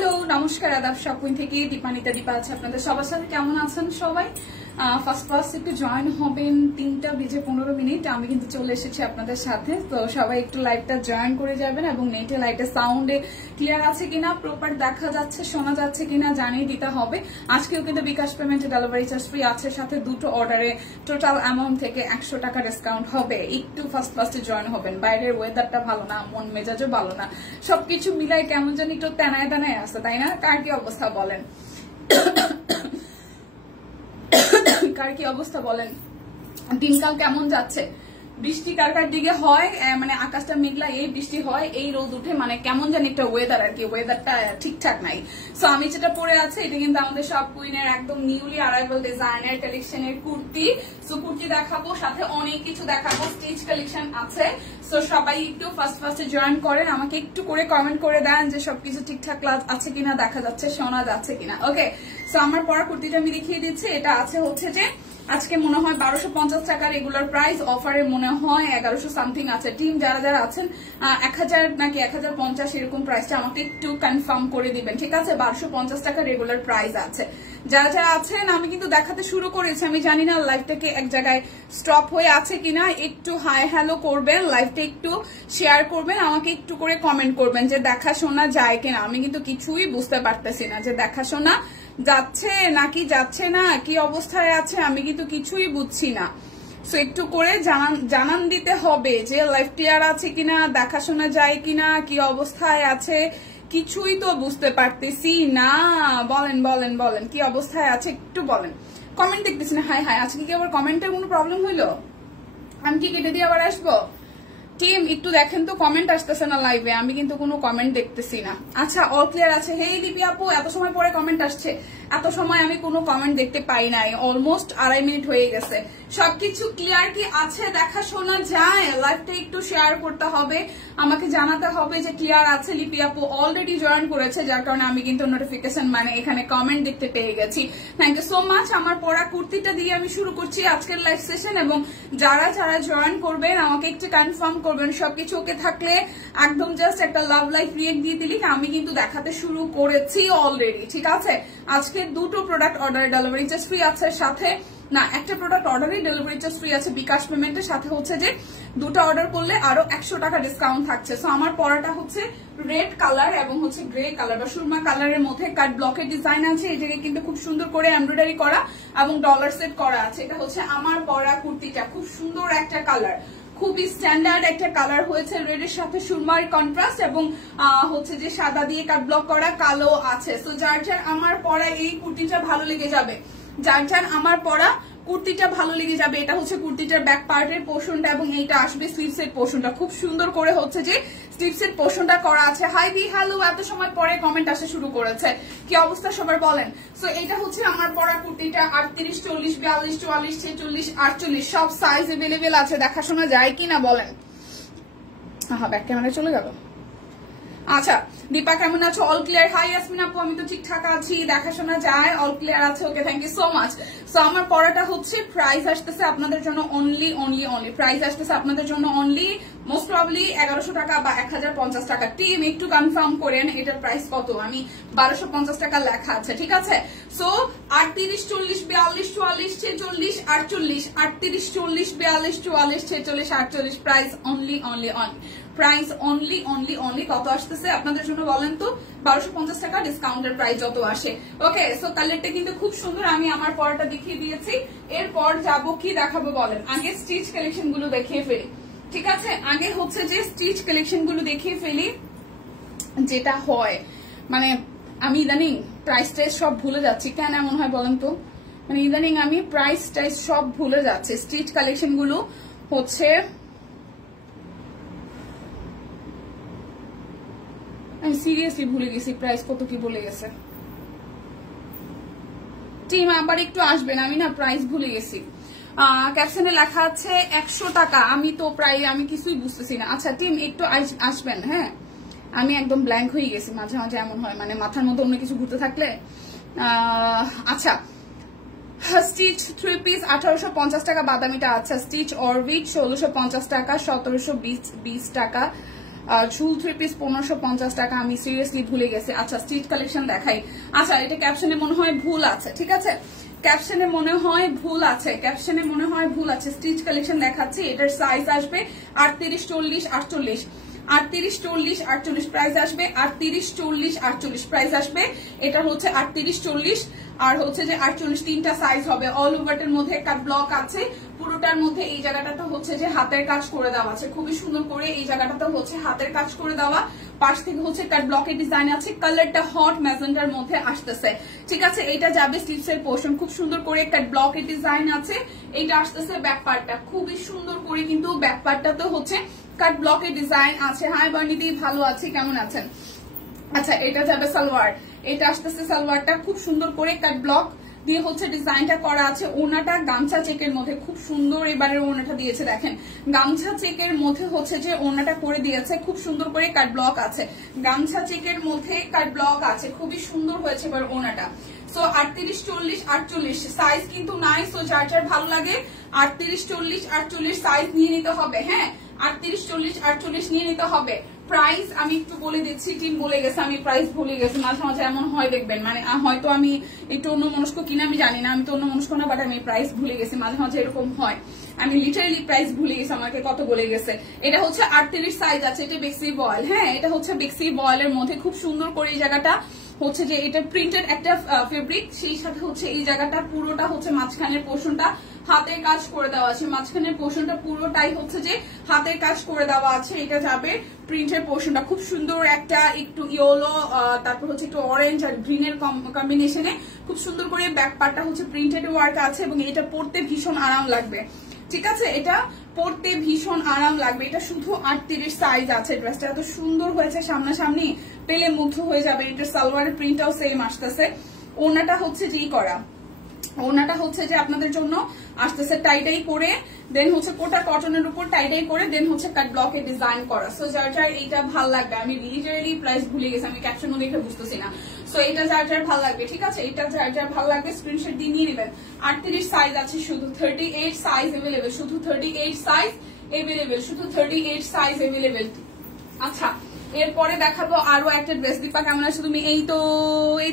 Hello নমস্কার আদাব shopping থেকে দীপানিতা দীপা আছে আপনাদের সবার সাথে কেমন আছেন সবাই ফার্স্ট একটু জয়েন হবেন 3:15 আমি কিন্তু চলে এসেছি আপনাদের সাথে তো সবাই একটু লাইভটা জয়েন করে যাবেন এবং নেটে লাইটে সাউন্ডে ক্লিয়ার আছে কিনা প্রপার দেখা যাচ্ছে শোনা যাচ্ছে কিনা জানিয়ে দিতে হবে আজকেও কিন্তু বিকাশ পেমেন্টে ডেলিভারি চার্জ ফ্রি আছে সাথে দুটো অর্ডারে টোটাল অ্যামাউন্ট থেকে 100 টাকা ডিসকাউন্ট হবে একটু ফার্স্টে জয়েন হবেন বাইরের ওয়েদারটা ভালো না মন মেজাজও ভালো না সবকিছু মিলাই কেমন জানি একটু তেনায় তেনায় আছে তাই না কার কি অবস্থা বলেন কার কি অবস্থা বলেন দিনকাল কেমন যাচ্ছে বৃষ্টি কার কার দিকে হয় মানে আকাশটা মেঘলা এই বৃষ্টি হয় এই রোদ উঠে মানে কেমন জানি একটা ওয়েদার আর কি ওয়েদারটা ঠিকঠাক নাই সো আমি যেটা পরে আছে এটা কিন্তু আমাদের সব কুইনের একদম নিউলি অ্যারাইভাল ডিজাইনার কালেকশনের কুর্তি সো কুর্তি দেখাবো সাথে অনেক কিছু দেখাবো স্টিচ কালেকশন আছে সো সবাই একটু ফার্স্টে জয়েন করেন আমাকে একটু করে কমেন্ট করে দেন যে সবকিছু ঠিকঠাক আছে কিনা দেখা যাচ্ছে শোনা যাচ্ছে কিনা ওকে সো আমার পরা কুর্তিটা আমি দেখিয়ে দিচ্ছি এটা আছে হচ্ছে যে আজকে মনে হয় 1250 টাকা রেগুলার প্রাইস অফারে মনে হয় 1100 সামথিং আছে টিম যারা যারা আছেন 1000 নাকি 1050 এরকম প্রাইসটা আমাকে একটু কনফার্ম করে দিবেন ঠিক আছে 1250 টাকা রেগুলার প্রাইস আছে যারা যারা আছেন আমি কিন্তু দেখাতে শুরু করেছি আমি জানি না লাইভটাকে এক জায়গায় স্টপ হয়ে আছে কিনা একটু হাই হ্যালো করবেন লাইভটা একটু শেয়ার করবেন আমাকে একটু করে কমেন্ট করবেন যে দেখাশোনা যায় কিনা আমি কিন্তু কিছুই বুঝতে পারতেছি না যে দেখাশোনা যাচ্ছে নাকি যাচ্ছে না কি অবস্থায় আছে আমি কিন্তু কিছুই বুঝছি না সো একটু করে জানান দিতে হবে যে লাইভ ক্লিয়ার আছে কিনা দেখাশোনা যায় কিনা কি অবস্থায় আছে কিছুই তো বুঝতে পারতেছি না বলেন বলেন বলেন কি অবস্থায় আছে একটু বলেন কমেন্ট দেখতেছি না হাই হাই আজকে কি আবার কমেন্টের কোনো প্রবলেম হইলো আমি কি কেটে দিয়ে আবার আসবো টিম একটু দেখেন তো কমেন্ট আসতেছে না লাইভে আমি কিন্তু কোনো কমেন্ট দেখতেছি না আচ্ছা অল ক্লিয়ার আছে হেই দীপি আপু এত সময় পরে কমেন্ট আসছে এত সময় আমি কোনো কমেন্ট দেখতে পাই নাই অলমোস্ট 2.5 মিনিট হয়ে গেছে সবকিছু ক্লিয়ার কি আছে দেখা শোনা যায় লাইভটা একটু শেয়ার করতে হবে আমাকে জানাতে হবে যে ক্লিয়ার আছে লিপি আপু অলরেডি জয়েন করেছে যার কারণে আমি কিন্তু নোটিফিকেশন মানে এখানে কমেন্ট দেখতে পেয়ে গেছি থ্যাংক ইউ সো মাচ আমার পরা কুর্তিটা দিয়ে আমি শুরু করছি আজকের লাইভ সেশন এবং যারা যারা জয়েন করবেন আমাকে একটু কনফার্ম করবেন সবকিছু ওকে থাকলে একদম জাস্ট একটা লাভ লাইফ রিয়েক্ট দিয়ে দিলি আমি কিন্তু দেখাতে শুরু করেছি অলরেডি ঠিক আছে আজকে দুটো প্রোডাক্ট অর্ডারে ডেলিভারি চার্জ ফ্রি আছে সাথে না একটা প্রোডাক্ট অর্ডারে ডেলিভারি চার্জ ফ্রি আছে বিকাশ পেমেন্টের সাথে হচ্ছে যে দুটো অর্ডার করলে আরো 100 টাকা ডিসকাউন্ট থাকছে সো আমার পরাটা হচ্ছে রেড কালার এবং হচ্ছে গ্রে কালার বা সুরমা কালারের মধ্যে কাট ব্লকের ডিজাইন আছে এই জায়গায় কিন্তু খুব সুন্দর করে এমব্রয়ডারি করা এবং ডলার সেট করা আছে এটা হচ্ছে আমার পরা কুর্তিটা খুব সুন্দর একটা কালার খুবই স্ট্যান্ডার্ড একটা কালার হয়েছে রেডের সাথে সুরমার কন্ট্রাস্ট এবং হচ্ছে যে সাদা দিয়ে কাট ব্লক করা কালো আছে সো যার যার আমার পরা এই কুর্তিটা ভালো লেগে যাবে যার যার আমার পরা কুর্তিটা ভালো লেগে যাবে এটা হচ্ছে কুর্তিটার ব্যাক পার্টের পোর্শনটা এবং এইটা আসবে স্লিভস এর পোর্শনটা খুব সুন্দর করে হচ্ছে যে স্লিভস এর পোর্শনটা করা আছে হাই দি হ্যালো এত সময় পরে কমেন্ট আসা শুরু করেছে কি অবস্থা সবার বলেন সো এটা হচ্ছে আমার পরা কুর্তিটা 38 40 42 44 46 48 সব সাইজ अवेलेबल আছে দেখাশোনা যায় কিনা বলেন ব্যাক ক্যামেরা চলে গেল আচ্ছা দীপা কেমন আছো অল ক্লিয়ার হাই ইয়াসমিন আপু আমি তো ঠিকঠাক আছি দেখাশোনা যায় অল ক্লিয়ার আছে okay thank you so much so আমার পড়াটা হচ্ছে প্রাইস আসতেছে আপনাদের জন্য অনলি প্রাইস আসতেছে আপনাদের জন্য অনলি মোস্ট প্রবাবলি 1100 টাকা বা 1050 টাকা টিম একটু কনফার্ম করেন এটার প্রাইস কত আমি 1250 টাকা লেখা আছে ঠিক আছে so 38 40 42 44 46 48 38 40 42 44 46 48 price only price only কত আসতেছে আপনাদের জন্য বলেন তো 1250 টাকা ডিসকাউন্টের প্রাইস যত আসে ওকে সো কালারটা কিন্তু খুব সুন্দর আমি আমার পরাটা দেখিয়ে দিয়েছি এরপর যাব কি দেখাবো বলেন আগে স্টিচ কালেকশন গুলো দেখিয়ে ফেলি ঠিক আছে আগে হচ্ছে যে স্টিচ কালেকশন গুলো দেখিয়ে ফেলি যেটা হয় মানে আমি ইদানিং প্রাইস টাইস সব ভুলে যাচ্ছি কেন এমন হয় বলেন তো মানে ইদানিং আমি প্রাইস টাইস সব ভুলে যাচ্ছি স্টিচ কালেকশন গুলো হচ্ছে আমি সিরিয়াসলি ভুলে গেছি প্রাইস কত কি বলে গেছে টিম আবার একটু আসবেন আমি না প্রাইস ভুলে গেছি ক্যাপশনে লেখা আছে 100 টাকা আমি তো প্রায় আমি কিছুই বুঝতেছি না আচ্ছা টিম একটু আসবেন হ্যাঁ আমি একদম ব্ল্যাঙ্ক হয়ে গেছি মাঝে মাঝে এমন হয় মানে মাথার মধ্যে অন্য কিছু ঘুরতে থাকলে আচ্ছা স্টিচ 3 পিস 1850 টাকা বাদামিটা আচ্ছা স্টিচ অরবিট 1650 টাকা 1720 টাকা ঝুল 3 পিস 1550 টাকা। আমি সিরিয়াসলি ভুলে গেছি। আচ্ছা স্ট্রিট কালেকশন দেখাই। আচ্ছা এটা ক্যাপশনে মনে হয় ভুল আছে, ঠিক আছে, ক্যাপশনে মনে হয় ভুল আছে, ক্যাপশনে মনে হয় ভুল আছে। স্টিচ কালেকশন দেখাচ্ছি। এটার সাইজ আসবে 38, 40, 48, 38, 40, 48 প্রাইস আসবে। 38, 40, 48 প্রাইস আসবে। এটা হচ্ছে 38, 40 আর হচ্ছে যে 48, তিনটা সাইজ হবে। অল ওভারটার মধ্যে কাট ব্লক আছে, পুরোটার মধ্যে এই জায়গাটাতে হচ্ছে যে হাতের কাজ করে দেওয়া আছে, খুবই সুন্দর করে এই জায়গাটাতে হচ্ছে হাতের কাজ করে দেওয়া। পাশ থেকে হচ্ছে কাট ব্লকের ডিজাইন আছে। কালারটা হট ম্যাজেন্টার মধ্যে আসতেছে, ঠিক আছে। এটা যাবে স্লিভসের পোর্শন, খুব সুন্দর করে কাট ব্লকের ডিজাইন আছে। এটা আসতেছে ব্যাক পার্টটা, খুবই সুন্দর করে কিন্তু ব্যাক পার্টটাতে হচ্ছে কাট ব্লকের ডিজাইন আছে। হাই বার্নিদি, ভালো আছি, কেমন আছেন? আচ্ছা এটা যাবে সালোয়ার, এটা আসতেছে সালোয়ারটা, খুব সুন্দর করে কাট ব্লক দিয়ে হচ্ছে ডিজাইনটা করা আছে। ওনাটা গামছা চেকের মধ্যে খুব সুন্দর এবারের ওনাটা দিয়েছে, দেখেন গামছা চেকের মধ্যে হচ্ছে যে ওনাটা করে দিয়েছে, খুব সুন্দর করে কাট ব্লক আছে। গামছা চেকের মধ্যে কাট ব্লক আছে, খুবই সুন্দর হয়েছে এবার ওনাটা। সো 38, 40, 48 সাইজ কিন্তু নাই। সো যার যার ভালো লাগে 38, 40, 48 সাইজ নিয়ে নিতে হবে। হ্যাঁ 38, 40, 48 নিয়ে নিতে হবে। প্রাইস আমি একটু বলে দিচ্ছি, টিম বলে গেছে, আমি প্রাইস ভুলে গেছি। মাঝে মাঝে এমন হয় দেখবেন, মানে হয়তো আমি একটু অন্য মনস্ক কিনা আমি জানি না, আমি তো অন্য মনস্ক না, বাট আমি প্রাইস ভুলে গেছি। মাঝে মাঝে এরকম হয়, আমি লিটারালি প্রাইস ভুলে গেছি, আমাকে কত বলে গেছে। এটা হচ্ছে 38 সাইজ আছে। এটা বেক্সি বয়েল, হ্যাঁ এটা হচ্ছে বেক্সি বয়েলের মধ্যে খুব সুন্দর করে এই জায়গাটা হচ্ছে যে এটা প্রিন্টেড একটা ফেব্রিক, সেই সাথে হচ্ছে এই জায়গাটা পুরোটা হচ্ছে মাঝখানের পোর্শনটা হাতের কাজ করে দেওয়া আছে। মাঝখানের পোর্শনটা পুরোটাই হচ্ছে যে হাতের কাজ করে দেওয়া আছে। এটা যাবে প্রিন্টের পোর্শনটা, খুব সুন্দর একটা একটু ইয়েলো, তারপর হচ্ছে একটু অরেঞ্জ আর গ্রিনের কম্বিনেশনে খুব সুন্দর করে ব্যাক পার্টটা হচ্ছে প্রিন্টেড ওয়ার্ক আছে এবং এটা পরতে ভীষণ আরাম লাগবে, ঠিক আছে। এটা পরতে ভীষণ আরাম লাগবে। এটা শুধু 38 সাইজ আছে। ড্রেসটা এত সুন্দর হয়েছে, সামনাসামনি পেলে মুগ্ধ হয়ে যাবে। এটা সালোয়ারের প্রিন্টটাও সেম আসতেছে। ওনাটা হচ্ছে যেই করা, ওনাটা হচ্ছে যে আপনাদের জন্য আসতেছে টাইটাই করে, দেন হচ্ছে কোটা কটনের উপর টাইটাই করে, দেন হচ্ছে কাট ব্লকের ডিজাইন করা। সো যার যার এইটা ভাল লাগবে, আমি লিটারালি প্রাইস ভুলে গেছি, আমি ক্যাপশনও দেখে বুঝতেছি না। সো এটা যার যার ভাল লাগবে, ঠিক আছে, এটা যার যার ভাল লাগবে স্ক্রিনশট দিয়ে নিয়ে নেবেন। 38 সাইজ আছে শুধু, 38 সাইজ এভেলেবেল, শুধু 38 সাইজ এভেলেবেল, শুধু 38 সাইজ এভেলেবেল। আচ্ছা এরপরে দেখাবো আরো একটা ড্রেস। দীপা কেমন আছো তুমি? এই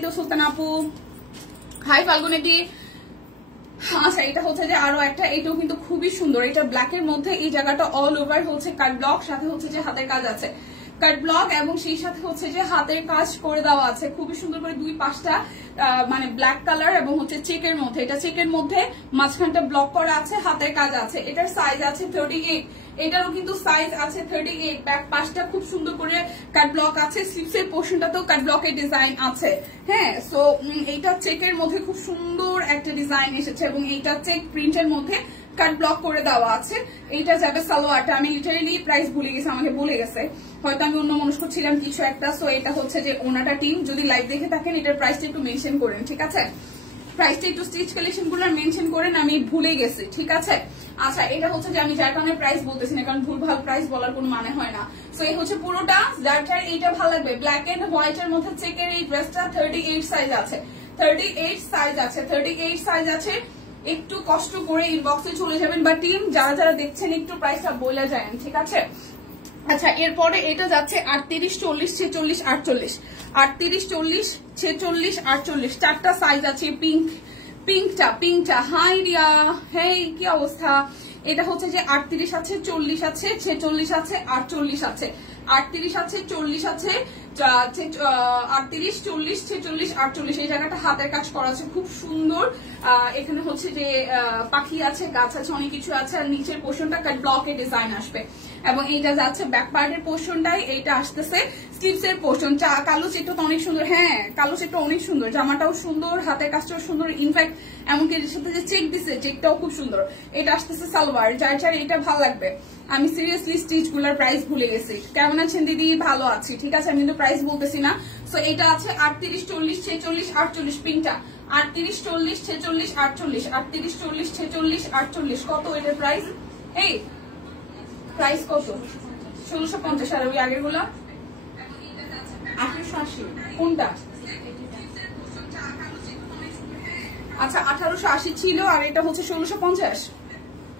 তো সুলতান আপু, হাই ফাল্গুনেটি। আচ্ছা এটা হচ্ছে যে আরো একটা, এটাও কিন্তু খুবই সুন্দর। এটা ব্ল্যাকের মধ্যে এই জায়গাটা অল ওভার হচ্ছে কাট ব্লক, সাথে হচ্ছে যে হাতের কাজ আছে, কাট ব্লক এবং সেই সাথে হচ্ছে যে হাতের কাজ করে দেওয়া আছে। খুবই সুন্দর করে দুই পাশটা মানে ব্ল্যাক কালার এবং হচ্ছে চেকের মধ্যে, এটা চেকের মধ্যে মাঝখানটা ব্লক করা আছে, হাতের কাজ আছে। এটার সাইজ আছে 38, এটারও কিন্তু সাইজ আছে 38। ব্যাক পাশটা খুব সুন্দর করে কাট ব্লক আছে, স্লিভসের পোর্শনটাতেও কাট ব্লকের ডিজাইন আছে। হ্যাঁ সো এইটা চেকের মধ্যে খুব সুন্দর একটা ডিজাইন এসেছে এবং এইটা চেক প্রিন্টের মধ্যে কাট ব্লক করে দেওয়া আছে। এইটা যাবে সালোয়ারটা, আমি লিটারালি প্রাইস ভুলে গেছি, আমাকে বলে গেছে, হয়তো আমি অন্য মনস্ক ছিলাম কিছু একটা। সো এটা হচ্ছে যে ওনাটা টিম, যদি লাইভ দেখে থাকেন এটার প্রাইসটা একটু মেনশন করেন, ঠিক আছে, প্রাইসটা একটু স্টিচ কালেকশন গুলো মেনশন করেন, আমি ভুলে গেছি, ঠিক আছে। আচ্ছা এটা হচ্ছে যে আমি যার কারণে প্রাইস বলতেছি না, কারণ ভুলভাল প্রাইস বলার কোনো মানে হয় না। সো এই হচ্ছে পুরোটা, যার যার এইটা ভালো লাগবে। ব্ল্যাক এন্ড হোয়াইট এর মধ্যে চেকের এই ড্রেসটা 38 সাইজ আছে, 38 সাইজ আছে, 38 সাইজ আছে। একটু কষ্ট করে ইনবক্সে চলে যাবেন বা টিম যারা যারা দেখছেন একটু প্রাইসটা বলে যায়, ঠিক আছে। আচ্ছা এরপরে এটা যাচ্ছে 38, 40, 46, 48, 38, 40, 46, 48 চারটা সাইজ আছে। পিঙ্কটা হাই রিয়া, হেই কি অবস্থা? এটা হচ্ছে যে 38 আছে, 40 আছে, 46 আছে, 48 আছে, 38 আছে, 40 আছে, 38, 40, 46, 48 এই জায়গাটা হাতের কাজ করা আছে, খুব সুন্দর। এখানে হচ্ছে যে পাখি আছে, গাছ আছে, অনেক কিছু আছে। আর নিচের পোর্শনটা কাট ব্লকের ডিজাইন আসবে এবং এইটা যাচ্ছে ব্যাক পার্টের পোর্শনটাই, এইটা আসতেছে স্লিভসের পোর্শন। কালো চেকটা তো অনেক সুন্দর, হ্যাঁ কালো চেকটা অনেক সুন্দর, জামাটাও সুন্দর, হাতের কাজটাও সুন্দর, ইনফ্যাক্ট এমনকি এর সাথে যে চেক দিচ্ছে চেকটাও খুব সুন্দর। এটা আসতেছে সালোয়ার, যার যার এটা ভালো লাগবে। আমি সিরিয়াসলি স্টিচ গুলার প্রাইস ভুলে গেছি। কেমন আছেন দিদি? ভালো আছি, ঠিক আছে, আমি কিন্তু প্রাইস বলতেছি না। সো এটা আছে 38, 40, 46, 48 পিঙ্কটা, 38, 40, 46, 48, 38, 40, 46, 48 কত এটার প্রাইস? এই প্রাইস কত? 1650। আর ওই আগের গুলা 1880। কোনটা? আচ্ছা 1880 ছিল আর এটা হচ্ছে 1650।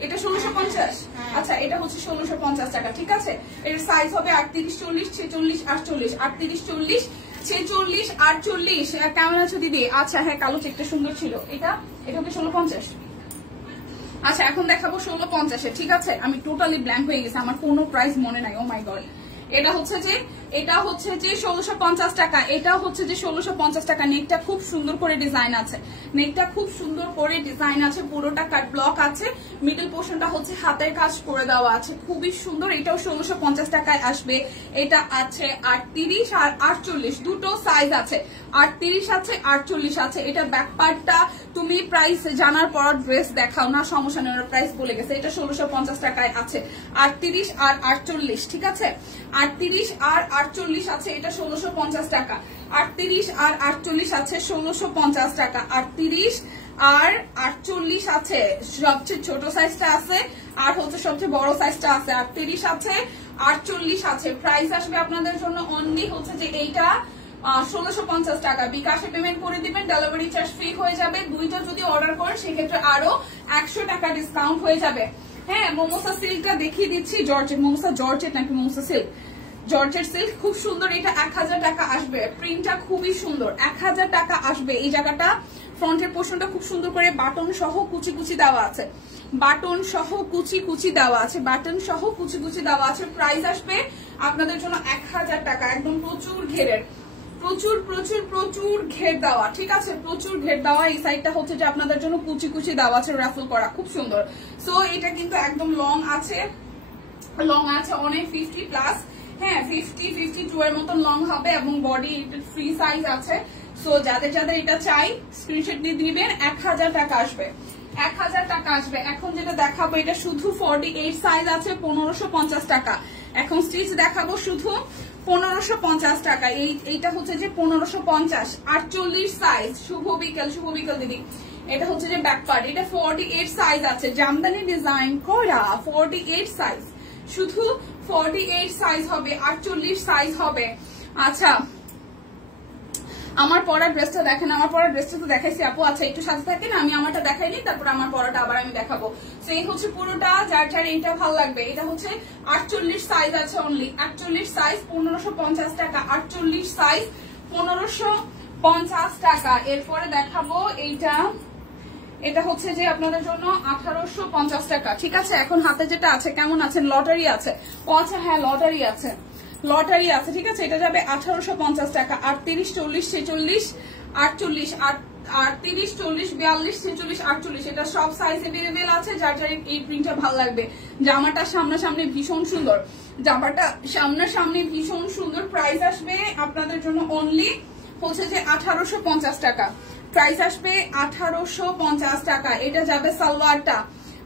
এটা 1650। আচ্ছা এটা হচ্ছে 1650 টাকা, ঠিক আছে। এর সাইজ হবে 38, 40, 46, 48, 38, 40, 46, 48। কেমন আছো দিদি? আচ্ছা হ্যাঁ, কালো চেকটা সুন্দর ছিল। এটা হবে 1650। আচ্ছা এখন দেখাবো 1650-এ, ঠিক আছে। আমি টোটালি ব্ল্যাঙ্ক হয়ে গেছি, আমার কোনো প্রাইস মনে নাই। ও মাই গড, এটা হচ্ছে যে 1650 টাকা। এটা হচ্ছে যে 1650 টাকা। নেকটা খুব সুন্দর করে ডিজাইন আছে, নেকটা খুব সুন্দর করে ডিজাইন আছে, পুরোটা কাট ব্লক আছে, মিডল পোর্শনটা হচ্ছে হাতের কাজ করে দেওয়া আছে, খুবই সুন্দর। এটাও 1650 টাকায় আসবে। এটা আছে 38 আর 48, দুটো সাইজ আছে, 38 আছে 48 আছে। এটা ব্যাক পার্টটা তুমি প্রাইস জানার পর ড্রেস দেখাও না, সমস্যা নেই, ওরা প্রাইস বলে গেছে। এটা 1650 টাকায় আছে, 38 আর 48, ঠিক আছে। 38 আর 48 আছে, এটা 1650 টাকা। 38 আর 48 আছে 1650 টাকা। 38 আর 48 আছে, সবচেয়ে ছোট সাইজটা আছে আর হচ্ছে সবচেয়ে বড় সাইজটা আছে। 38 আছে 48 আছে। প্রাইস আসবে আপনাদের জন্য অনলি হচ্ছে যে এইটা 1650 টাকা। বিকাশে পেমেন্ট করে দিবেন, ডেলিভারি চার্জ ফ্রি হয়ে যাবে। দুইটা যদি অর্ডার করেন সেক্ষেত্রে আরো 100 টাকা ডিসকাউন্ট হয়ে যাবে। হ্যাঁ, মোমোসা সিল্কটা দেখিয়ে দিচ্ছি, জর্জেট, মোমোসা জর্জেট নাকি মোমোসা সিল্ক, জর্জেট সিল্ক, খুব সুন্দর। এটা 1000 টাকা আসবে। প্রিন্টটা খুবই সুন্দর, 1000 টাকা আসবে। এই জায়গাটা ফ্রন্টের পোর্শনটা খুব সুন্দর করে বাটন সহ কুচি কুচি দেওয়া আছে, বাটন সহ কুচি কুচি দেওয়া আছে, বাটন সহ কুচি কুচি দেওয়া আছে। প্রাইস আসবে আপনাদের জন্য 1000 টাকা। একদম প্রচুর ঘেরের, প্রচুর প্রচুর প্রচুর ঘের দেওয়া, ঠিক আছে, প্রচুর ঘের দেওয়া। এই সাইডটা হচ্ছে যে আপনাদের জন্য কুচি কুচি দেওয়া আছে, রাফল করা, খুব সুন্দর। সো এটা কিন্তু একদম লং আছে, লং আছে অনেক 50 প্লাস, হ্যাঁ 52 এর মতন লং হবে এবং বডি ফ্রি সাইজ আছে। সো যাদের যাদের এটা চাই স্ক্রিনশট দিয়ে দিবেন। 1000 টাকা আসবে, 1000 টাকা আসবে। এখন যেটা দেখাবো এটা শুধু 48 সাইজ আছে, 1550 টাকা। এখন স্টিচ দেখাবো শুধু 1550 টাকা। এইটা হচ্ছে যে 1550, 48 সাইজ। শুভ বিকেল, শুভ বিকেল দিদি। এটা হচ্ছে যে ব্যাক পার্ট, এটা 48 সাইজ আছে, জামদানি ডিজাইন করা, 48 সাইজ, শুধু 48 সাইজ হবে, 48 সাইজ হবে। আচ্ছা আমার পরা ড্রেসটা দেখেন, আমার পরা ড্রেসটা তো দেখাইছি আপু। আচ্ছা একটু সাথে থাকেন, আমি আমারটা দেখাইনি, তারপর আমার পরাটা আবার আমি দেখাবো। তো এই হচ্ছে পুরোটা, যার যার এইটা ভালো লাগবে। এটা হচ্ছে 48 সাইজ আছে অনলি, 48 সাইজ 1550 টাকা, 48 সাইজ 1550 টাকা। এরপরে দেখাবো এইটা, এটা হচ্ছে যে আপনাদের জন্য 1850 টাকা, ঠিক আছে। এখন হাতে যেটা আছে, কেমন আছেন? লটারি আছে। ও আচ্ছা হ্যাঁ, লটারি আছে, লটারি আছে, ঠিক আছে। এটা যাবে 1850 টাকা। 38, 40, 46, 48, 38, 40, 42, 46, 48, এটা সব সাইজ এভেলেবেল আছে। যার যার এই প্রিন্টটা ভালো লাগবে। জামাটা সামনাসামনি ভীষণ সুন্দর, জামাটা সামনাসামনি ভীষণ সুন্দর। প্রাইস আসবে আপনাদের জন্য অনলি হচ্ছে যে 1850 টাকা। প্রাইস আসবে 1850 টাকা। এটা যাবে সালোয়ারটা।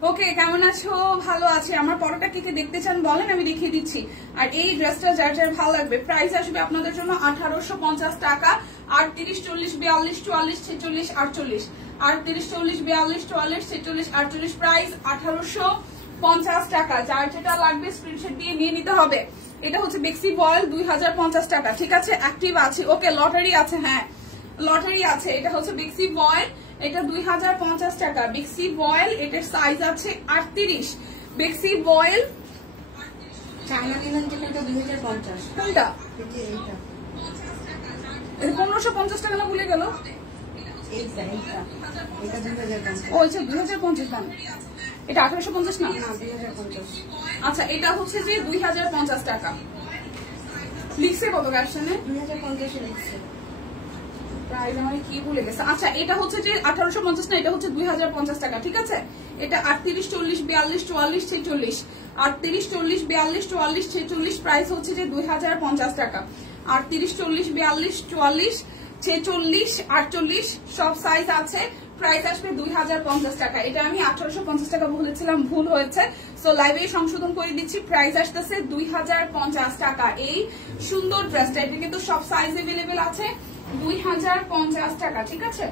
ওকে, কেমন আছো? ভালো আছে। আমার পরোটা কে কে দেখতে চান বলেন, আমি দেখিয়ে দিচ্ছি। আর এই ড্রেসটা যার যার ভালো লাগবে, প্রাইস আসবে আপনাদের জন্য 1850 টাকা। 38, 40, 42, 44, 46, 48, 38, 40, 42, 44, 46, 48, প্রাইস 1850 টাকা। যার যেটা লাগবে স্ক্রিনশট দিয়ে নিয়ে নিতে হবে। এটা হচ্ছে বেক্সি বয়েল, 2050 টাকা, ঠিক আছে। অ্যাক্টিভ আছে। ওকে, লটারি আছে, হ্যাঁ লটারি আছে। এটা হচ্ছে বেক্সি বয়েল, এটা 2050 টাকা। বেক্সি বয়েল, এটার সাইজ আছে 38। বেক্সি বয়েল চায়না নিলেন যেটা, এটা 2050। কোনটা? এইটা 1550 টাকা না, ভুলে গেল। এইটা 2050। ও আচ্ছা 2050 দাম। এটা 1850 না? না 2050। আচ্ছা এটা হচ্ছে যে 2050 টাকা। লিখছে কত ক্যাপশনে? 2050 এ লিখছে। প্রাইস আমার কি ভুলে গেছে। আচ্ছা এটা হচ্ছে যে 1850 না, এটা হচ্ছে 2050 টাকা, ঠিক আছে। এটা 38, 40, 42, 44, 46, 38, 40, 42, 44, 46, প্রাইস হচ্ছে যে 2050 টাকা। 38, 40, 42, 44, 46, 48 সব সাইজ আছে। প্রাইস আসবে 2050 টাকা। এটা আমি 1850 টাকা বলেছিলাম, ভুল হয়েছে। সো লাইভে সংশোধন করে দিচ্ছি, প্রাইস আসতেছে 2050 টাকা। এই সুন্দর ড্রেসটা, এটা কিন্তু সব সাইজ এভেলেবেল আছে। 2050 টাকা, ঠিক আছে।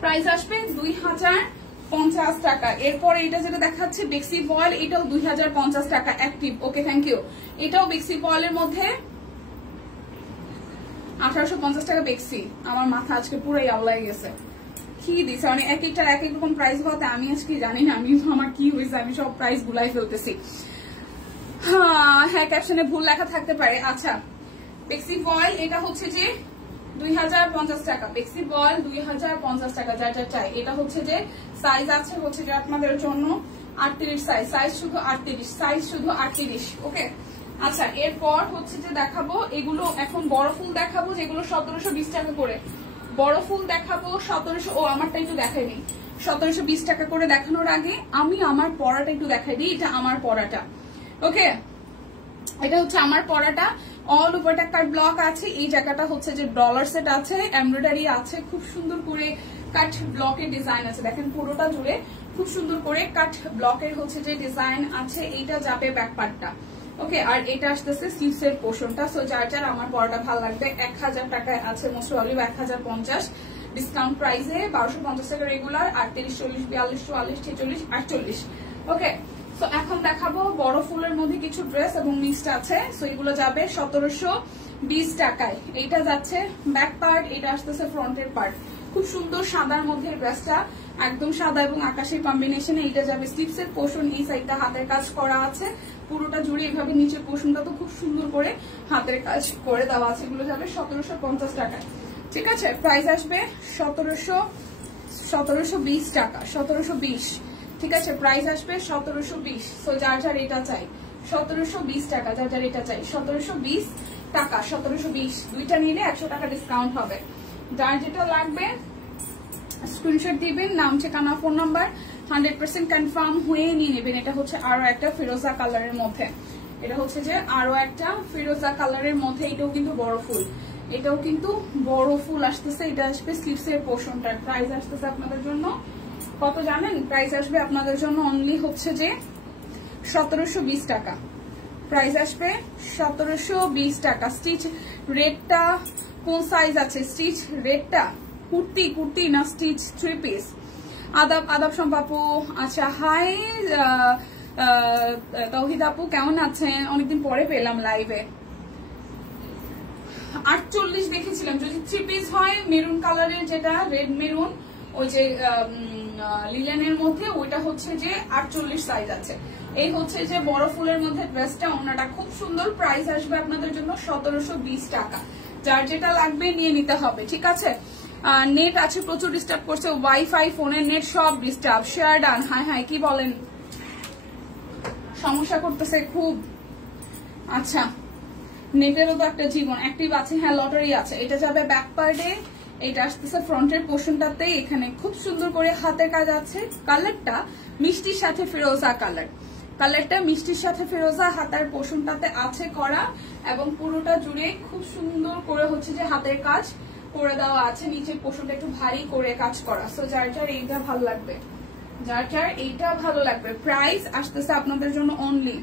প্রাইস আসবে 2050 টাকা। এরপর এটা যেটা দেখাচ্ছে বেক্সি বয়েল, এটাও 2050 টাকা অ্যাক্টিভ। Okay, thank you. এটাও বেক্সি বয়েলের মধ্যে 1850 টাকা বেক্সি। আমার মাথা আজকে পুরাই আল্লাহ গেছে, কি দিছে মানে এক একটার এক এক রকম প্রাইস হতে আমি আজকে জানি না, আমি আমার কি হয়েছে, আমি সব প্রাইস গুলাই ফেলতেছি। হ্যাঁ ক্যাপশনে ভুল লেখা থাকতে পারে। আচ্ছা বেক্সি বয়েল এটা হচ্ছে যে 2050 টাকা, বেক্সি বয়েল 2050 টাকা, যেটা চাই। এটা হচ্ছে যে সাইজ আছে হচ্ছে যে আপনাদের জন্য 38 সাইজ, সাইজ শুধু 38, সাইজ শুধু 38। ওকে আচ্ছা এরপর হচ্ছে যে দেখাবো এগুলো, এখন বড় ফুল দেখাবো যেগুলো 1720 টাকা করে। বড় ফুল দেখাবো 1700, ও আমারটা একটু দেখাই দিই। 1720 টাকা করে দেখানোর আগে আমি আমার পরাটা একটু দেখাই দিই। এটা আমার পরাটা, ওকে এটা হচ্ছে আমার পরাটা। অল ওভার কাট ব্লক আছে, এই জায়গাটা হচ্ছে যে ডলার সেট আছে, এমব্রয়ডারি আছে, খুব সুন্দর করে কাট ব্লকের ডিজাইন আছে। দেখেন পুরোটা জুড়ে খুব সুন্দর করে কাট ব্লকের হচ্ছে যে ডিজাইন আছে। এইটা যাবে ব্যাক পার্টটা, ওকে আর এটা আসতেছে স্লিভস এর পোর্শনটা। সো যার যার আমার পরাটা ভালো লাগবে 1000 টাকায় আছে, মোস্ট প্রবাবলি 1050 ডিসকাউন্ট প্রাইসে, 1250 টাকা রেগুলার, 38, 40, 42, 44, 46, 48। ওকে সো এখন দেখাবো বড় ফুলের মধ্যে কিছু ড্রেস এবং মিক্সড আছে। সো এগুলো যাবে 1720 টাকায়। এইটা যাচ্ছে ব্যাক পার্ট, এটা আসতেছে ফ্রন্টের পার্ট। খুব সুন্দর সাদার মধ্যে ড্রেসটা, একদম সাদা এবং আকাশি কম্বিনেশনে। এইটা যাবে স্লিভস এর পোর্শন, এই সাইডটা হাতের কাজ করা আছে পুরোটা জুড়ে, এভাবে নিচের পোর্শনটা তো খুব সুন্দর করে হাতের কাজ করে দেওয়া আছে। এগুলো যাবে 1750 টাকায়, ঠিক আছে। প্রাইস আসবে 1720 টাকা, 1720, ঠিক আছে। প্রাইস আসবে 1720। সো যার যার এটা চাই 1720 টাকা, যার যার এটা চাই 1720 টাকা, 1720। দুইটা নিলে 100 টাকা ডিসকাউন্ট হবে। যার যেটা লাগবে স্ক্রিনশট দিবেন, নাম ঠিকানা ফোন নাম্বার 100% কনফার্ম হয়ে নিয়ে নেবেন। এটা হচ্ছে আরো একটা ফিরোজা কালারের মধ্যে, এটা হচ্ছে যে আরো একটা ফিরোজা কালারের মধ্যে। এটাও কিন্তু বড় ফুল, এটাও কিন্তু বড় ফুল আসতেছে। এটা আসবে স্লিভস এর পোর্শনটার। প্রাইস আসতেছে আপনাদের জন্য কত জানেন? প্রাইস আসবে আপনাদের জন্য অনলি হচ্ছে যে 1720 টাকা। প্রাইস আসবে 1720 টাকা। স্টিচ রেডটা কোন সাইজ আছে? স্টিচ রেডটা কুর্তি, কুর্তি না স্টিচ 3 পিস? আদাব আদাব সম্পাপু। আচ্ছা হাই তৌহিদ আপু, কেমন আছেন? অনেকদিন পরে পেলাম লাইভে। 48 দেখেছিলাম, যদি 3 পিস হয় মেরুন কালারের, যেটা রেড মেরুন, ওই যে লিলেনের মধ্যে, ওইটা হচ্ছে যে 48 সাইজ আছে। এই হচ্ছে যে বড় ফুলের মধ্যে ড্রেসটা, ওনাটা খুব সুন্দর। প্রাইস আসবে আপনাদের জন্য 1720 টাকা। যার যেটা লাগবে নিয়ে নিতে হবে, ঠিক আছে। নেট আছে প্রচুর ডিস্টার্ব করছে, ওয়াইফাই, ফোনের নেট সব disturb. Share done. High high কি বলেন, সমস্যা করতেছে খুব। আচ্ছা নেটেরও তো একটা জীবন, অ্যাক্টিভ আছে। হ্যাঁ লটারি আছে। এটা যাবে ব্যাক পার্টে, এটা আসতেছে ফ্রন্টের পোর্শনটাতে। এখানে খুব সুন্দর করে হাতের কাজ আছে। কালারটা মিষ্টির সাথে ফিরোজা কালার, কালারটা মিষ্টির সাথে ফিরোজা হাতের পোর্শনটাতে আছে করা, এবং পুরোটা জুড়ে খুব সুন্দর করে হচ্ছে যে হাতের কাজ করে দেওয়া আছে। নিচের পোর্শনটা একটু ভারী করে কাজ করা। সো যার যার এইটা ভালো লাগবে, যার যার এইটা ভালো লাগবে। প্রাইস আসতেছে আপনাদের জন্য অনলি,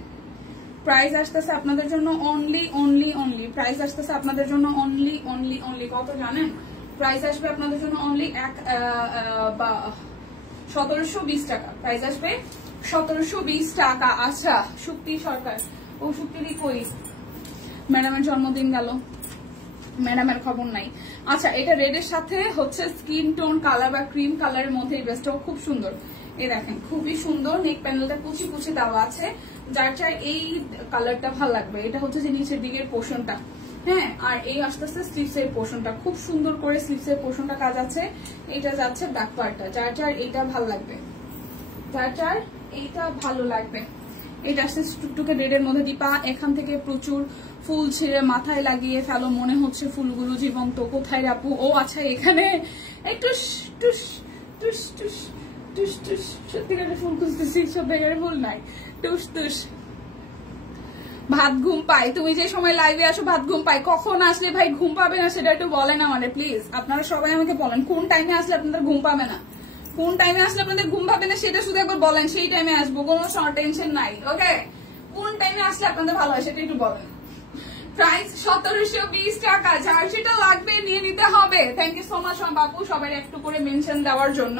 প্রাইস আসতেছে আপনাদের জন্য অনলি অনলি অনলি, প্রাইস আসতেছে আপনাদের জন্য অনলি অনলি অনলি কত জানেন? প্রাইস আসবে আপনাদের জন্য অনলি 1720 টাকা। প্রাইস আসবে 1720 টাকা। আচ্ছা শুক্তি সরকার, ও শুক্তিরই কই, ম্যাডামের জন্মদিন গেল, ম্যাডামের খবর নাই। আচ্ছা এটা রেডের সাথে হচ্ছে স্কিন টোন কালার বা ক্রিম কালারের মধ্যে এই ড্রেসটাও খুব সুন্দর। এই দেখেন খুবই সুন্দর, নেক প্যানেলটা কুচি কুচি দেওয়া আছে। যার চাই এই কালারটা ভালো লাগবে। এটা হচ্ছে যে নিচের দিকের পোর্শনটা, হ্যাঁ, আর এই আস্তে আস্তে স্লিভস এর পোর্শনটা খুব সুন্দর করে স্লিভস এর পোর্শনটা কাজ আছে। এটা যাচ্ছে ব্যাক পার্টটা। যার যার এইটা ভালো লাগবে, যার যার এইটা ভালো লাগবে। এটা আসছে টুকটুকে রেডের মধ্যে। দীপা এখান থেকে প্রচুর ফুল ছিঁড়ে মাথায় লাগিয়ে ফেলো, মনে হচ্ছে ফুলগুলো জীবন্ত। কোথায় আপু? ও আচ্ছা এখানে একটু টুস টুস টুস টুস টুস, সত্যিকারের ফুল খুঁজতেছি, সত্যিকারের ফুল নাই। টুস টুস। ভাত ঘুম পাই, তুমি যে সময় লাইভে আসো ভাত ঘুম পাই। কখন আসলে ভাই ঘুম পাবে না সেটা একটু বলেন আমাদের প্লিজ। আপনারা সবাই আমাকে বলেন কোন টাইমে আসলে আপনাদের ঘুম পাবে না, কোন টাইমে আসলে আপনাদের ঘুম পাবে না সেটা শুধু একবার বলেন। সেই টাইমে আসবো, কোনো টেনশন নাই। ওকে, কোন টাইমে আসলে আপনাদের ভালো হয় সেটা একটু বলেন। প্রাইস 1720 টাকা। যার যেটা লাগবে নিয়ে নিতে হবে। থ্যাংক ইউ সো মাচ বাপু সবাই একটু করে মেনশন দেওয়ার জন্য।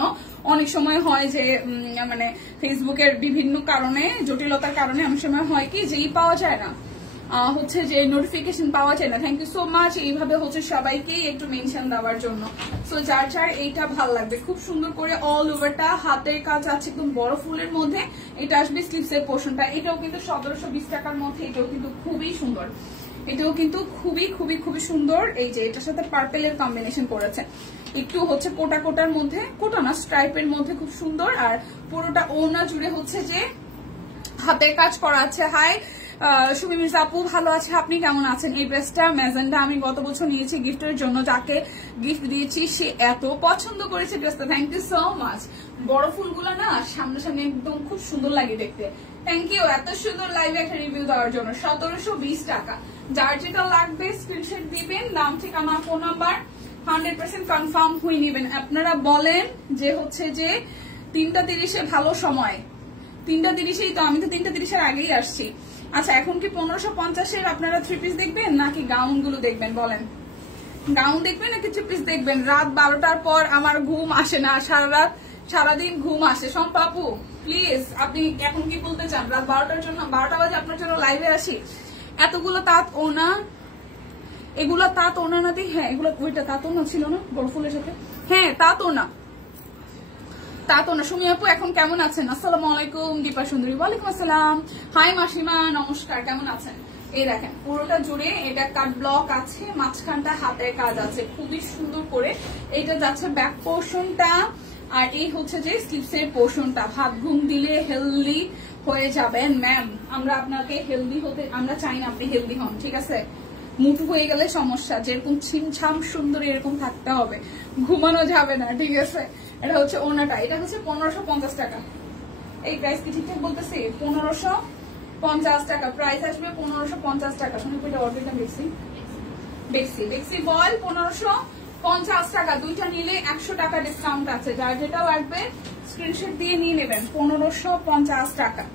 অনেক সময় হয় যে মানে ফেসবুকের বিভিন্ন কারণে, জটিলতার কারণে অনেক সময় হয় কি যেই পাওয়া যায় না। হচ্ছে যে নোটিফিকেশন পাওয়া যায় না। থ্যাংক ইউ সো মাচ এইভাবে হচ্ছে সবাইকেই একটু মেনশন দেওয়ার জন্য। সো যার যার এইটা ভালো লাগবে, খুব সুন্দর করে অল ওভারটা হাতের কাজ আছে একদম বড় ফুলের মধ্যে। এটা আসবে স্লিভসের পোর্শনটা, এটাও কিন্তু 1720 টাকার মধ্যে, এটাও কিন্তু খুবই সুন্দর, এটাও কিন্তু খুবই খুবই খুবই সুন্দর। এই যে এটার সাথে পার্পেলের কম্বিনেশন করেছে, একটু হচ্ছে কোটা কোটার মধ্যে, কোটা না স্ট্রাইপের মধ্যে, খুব সুন্দর। আর পুরোটা ওড়না জুড়ে হচ্ছে যে হাতের কাজ করা আছে। হাই সুমি মির্জা আপু, ভালো আছে, আপনি কেমন আছেন? এই ড্রেসটা ম্যাজেন্ডা আমি গত বছর নিয়েছি গিফটের জন্য, যাকে গিফট দিয়েছি সে এত পছন্দ করেছে ড্রেসটা। Thank you so much. বড় ফুলগুলো না সামনাসামনি একদম খুব সুন্দর লাগে দেখতে। থ্যাংক ইউ এত সুন্দর লাইভে একটা রিভিউ দেওয়ার জন্য। 1720 টাকা। যার যেটা লাগবে স্ক্রিনশট দিবেন, নাম ঠিকানা ফোন নাম্বার 100% কনফার্ম হয়ে নেবেন। আপনারা বলেন যে হচ্ছে যে 3:30 ভালো সময়, 3:30 তো, আমি তো 3:30 আগেই আসছি। আচ্ছা এখন কি 1550 আপনারা 3 পিস দেখবেন নাকি গাউন গুলো দেখবেন? বলেন, গাউন দেখবেন নাকি 3 পিস দেখবেন? রাত 12টার পর আমার ঘুম আসে না, সারা রাত সারাদিন ঘুম আসে। সম্পাপু প্লিজ, আপনি এখন কি বলতে চান? রাত 12টার জন্য, 12টা বাজে আপনার জন্য লাইভে আসি? এতগুলো তাঁত ওনা, এগুলো তাঁত ওনা না দি? হ্যাঁ এগুলো, ওইটা তাঁত ওনা ছিল না বড় ফুলের সাথে? হ্যাঁ তাঁত ওনা, তাঁত ওনা। সুমি আপু এখন কেমন আছেন? আসসালামু আলাইকুম। দীপা সুন্দরী, ওয়ালাইকুম আসসালাম। হাই মাসিমা, নমস্কার, কেমন আছেন? এই দেখেন পুরোটা জুড়ে এটা কাট ব্লক আছে, মাঝখানটা হাতের কাজ আছে খুবই সুন্দর করে। এটা যাচ্ছে ব্যাক পোর্শনটা, আর এই হচ্ছে যে স্লিভসের পোর্শনটা। হাত ঘুম দিলে হেলদি হয়ে যাবেন ম্যাম, আমরা আপনাকে হেলদি হতে, আমরা চাই না আপনি হেলদি হন, ঠিক আছে? মুঠু হয়ে গেলে সমস্যা, যেরকম ছিমছাম সুন্দর এরকম থাকতে হবে, ঘুমানো যাবে না, ঠিক আছে? এটা হচ্ছে ওনাটা, এটা হচ্ছে 1550 টাকা। এই প্রাইস কি ঠিকঠাক বলতেছি? 1550 টাকা প্রাইস আসবে, 1550 টাকা। শুনে এটা অর্ডারটা বেশি বেশি বেশি বল, 1550 টাকা। দুইটা নিলে 100 টাকা ডিসকাউন্ট আছে। যার যেটা লাগবে স্ক্রিনশট দিয়ে নিয়ে নেবেন, 1550 টাকা।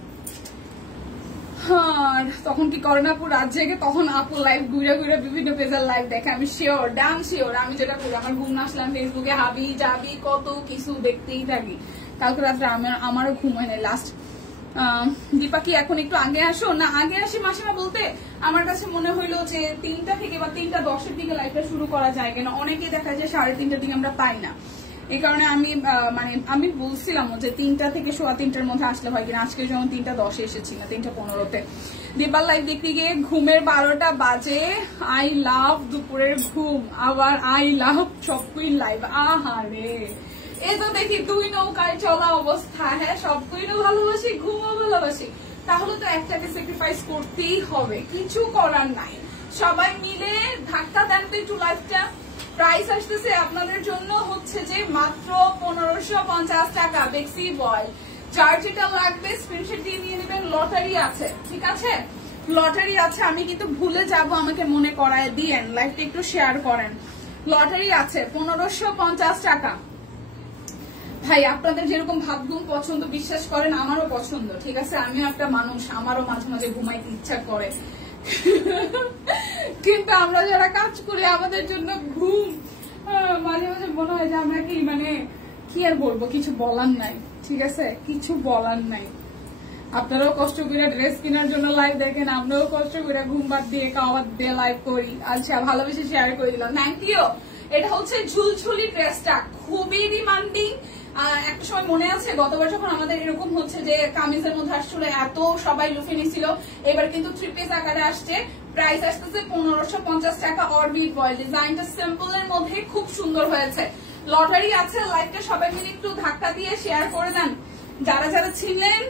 আর তখন কি করেন আপু রাত জেগে? তখন আপু লাইভ ঘুরে ঘুরে বিভিন্ন পেজের লাইভ দেখে, আমি শিওর, ডান শিওর। আমি যেটা করি, আমার ঘুম না আসলাম ফেসবুকে হাবি যাবি কত কিছু দেখতেই থাকি। কালকে রাত্রে আমারও ঘুম হয় না লাস্ট। দীপা কি এখন একটু আগে আসো? না আগে আসি মাসিমা বলতে আমার কাছে মনে হইলো যে 3টা থেকে বা 3:10 দিকে লাইভটা শুরু করা যায় কেন, অনেকেই দেখা যায় 3:30টার দিকে আমরা পাই না। এই কারণে আমি মানে আমি বলছিলাম যে 3টা থেকে 3:15টার মধ্যে আসলে হয় কিনা। আজকে যেমন 3:10 এসেছি না, 3:15-তে। দীপার লাইভ দেখতে গিয়ে ঘুমের 12টা বাজে। আই লাভ দুপুরের ঘুম, আবার আই লাভ সবকুই লাইভ। আহারে, এ তো দেখি 2 নৌকায় চলা অবস্থা। হ্যাঁ সব কুইনও ভালোবাসি, ঘুমও ভালোবাসি, তাহলে তো একটাকে স্যাক্রিফাইস করতেই হবে, কিছু করার নাই। সবাই মিলে ধাক্কা দেন তো একটু লাইভটা। প্রাইস আসতেছে আপনাদের জন্য হচ্ছে যে মাত্র 1550 টাকা। বেক্সি বয়েল, যার যেটা লাগবে স্ক্রিনশট দিয়ে নিয়ে নেবেন। লটারি আছে, ঠিক আছে? লটারি আছে, আমি কিন্তু ভুলে যাব, আমাকে মনে করায় দিয়েন, লাইভটা একটু শেয়ার করেন। লটারি আছে 1550 টাকা। ভাই আপনাদের যেরকম ভাবগুম পছন্দ, বিশ্বাস করেন আমারও পছন্দ, ঠিক আছে? আমিও একটা মানুষ, আমারও মাঝে মাঝে ঘুমাইতে ইচ্ছা করে, কিন্তু আমরা যারা কাজ করি আমাদের জন্য ঘুম মাঝে মাঝে মনে হয় যে আমরা কি মানে কি আর বলবো, কিছু বলার নাই, ঠিক আছে? কিছু বলার নাই। আপনারাও কষ্ট করে ড্রেস কেনার জন্য লাইভ দেখেন, আমরাও কষ্ট করে ঘুম বাদ দিয়ে খাওয়া দিয়ে লাইভ করি। আচ্ছা ভালোবেসে শেয়ার করে দিলাম, থ্যাংক ইউ। এটা হচ্ছে ঝুলঝুলি ড্রেসটা, খুবই ডিমান্ডিং। একটা সময় মনে আছে গতবার যখন আমাদের এরকম হচ্ছে যে কামিজের মধ্যে আসছিল, এত সবাই লুফে নিছিল। এবার কিন্তু 3 পিস আকারে আসছে। প্রাইস আসতেছে 1550 টাকা। অরবিট বয়েল, ডিজাইনটা সিম্পল এর মধ্যে খুব সুন্দর হয়েছে। লটারি আছে, লাইভটা সবাই মিলে একটু ধাক্কা দিয়ে শেয়ার করে দেন যারা যারা ছিলেন।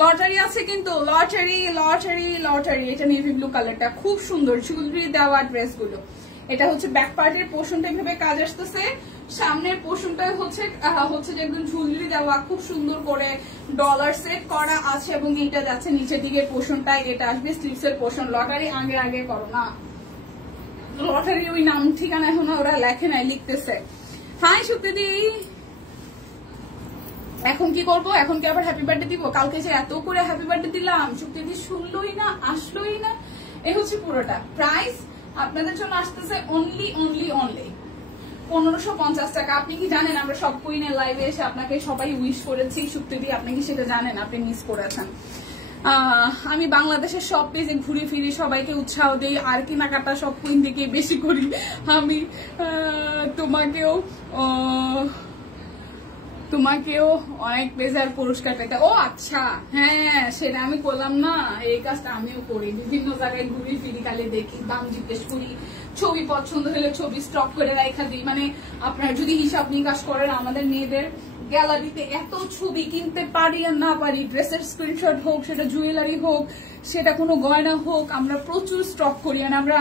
লটারি আছে কিন্তু, লটারি লটারি লটারি। এটা নেভি ব্লু কালারটা খুব সুন্দর, জুয়েলারি দেওয়া ড্রেস গুলো। এটা হচ্ছে ব্যাক পার্টের পোর্শনটা এভাবে কাজ আসতেছে, সামনের পোর্শনটা হচ্ছে যে একদম ঝুলঝুলি দেওয়া, খুব সুন্দর করে ডলার সেট করা আছে, এবং এইটা যাচ্ছে নিচের দিকে পোর্শনটা। এটা আসবে স্লিভসের পোর্শন। লটারি আগে আগে করো না, লটারি ওই নাম ঠিকানা এখন ওরা লেখে নাই, লিখতেছে। হাই সুপ্রিদি, এখন কি করবো? এখন কি আবার হ্যাপি বার্থডে দিব? কালকে যে এত করে হ্যাপি বার্থডে দিলাম, সুপ্রিদি শুনলোই না, আসলোই না। এই হচ্ছে পুরোটা প্রাইস আপনাদের জন্য আসতেছে অনলি 1550 টাকা। আপনি কি জানেন আমরা সব কুইনের লাইভে এসে আপনাকে সবাই উইশ করেছি সুপ্রিদি? আপনি কি সেটা জানেন? আপনি মিস করেছেন। আমি বাংলাদেশের সব পেজে ঘুরে ফিরি, সবাইকে উৎসাহ দেই, আর কেনাকাটা সব কুইন থেকে বেশি করি আমি। তোমাকেও অনেক পেজের পুরস্কার পেতে। ও আচ্ছা, হ্যাঁ সেটা আমি করলাম না, এই কাজটা আমিও করি, বিভিন্ন জায়গায় ঘুরে ফিরি, খালি দেখি, দাম জিজ্ঞেস করি, ছবি পছন্দ হলে ছবি স্টক করে রাখা দিই। মানে আপনার যদি হিসাব নিকাশ করেন, আমাদের মেয়েদের গ্যালারিতে এত ছবি, কিনতে পারি আর না পারি, ড্রেসের স্ক্রিনশট হোক, সেটা জুয়েলারি হোক, সেটা কোনো গয়না হোক, আমরা প্রচুর স্টক করি। মানে আমরা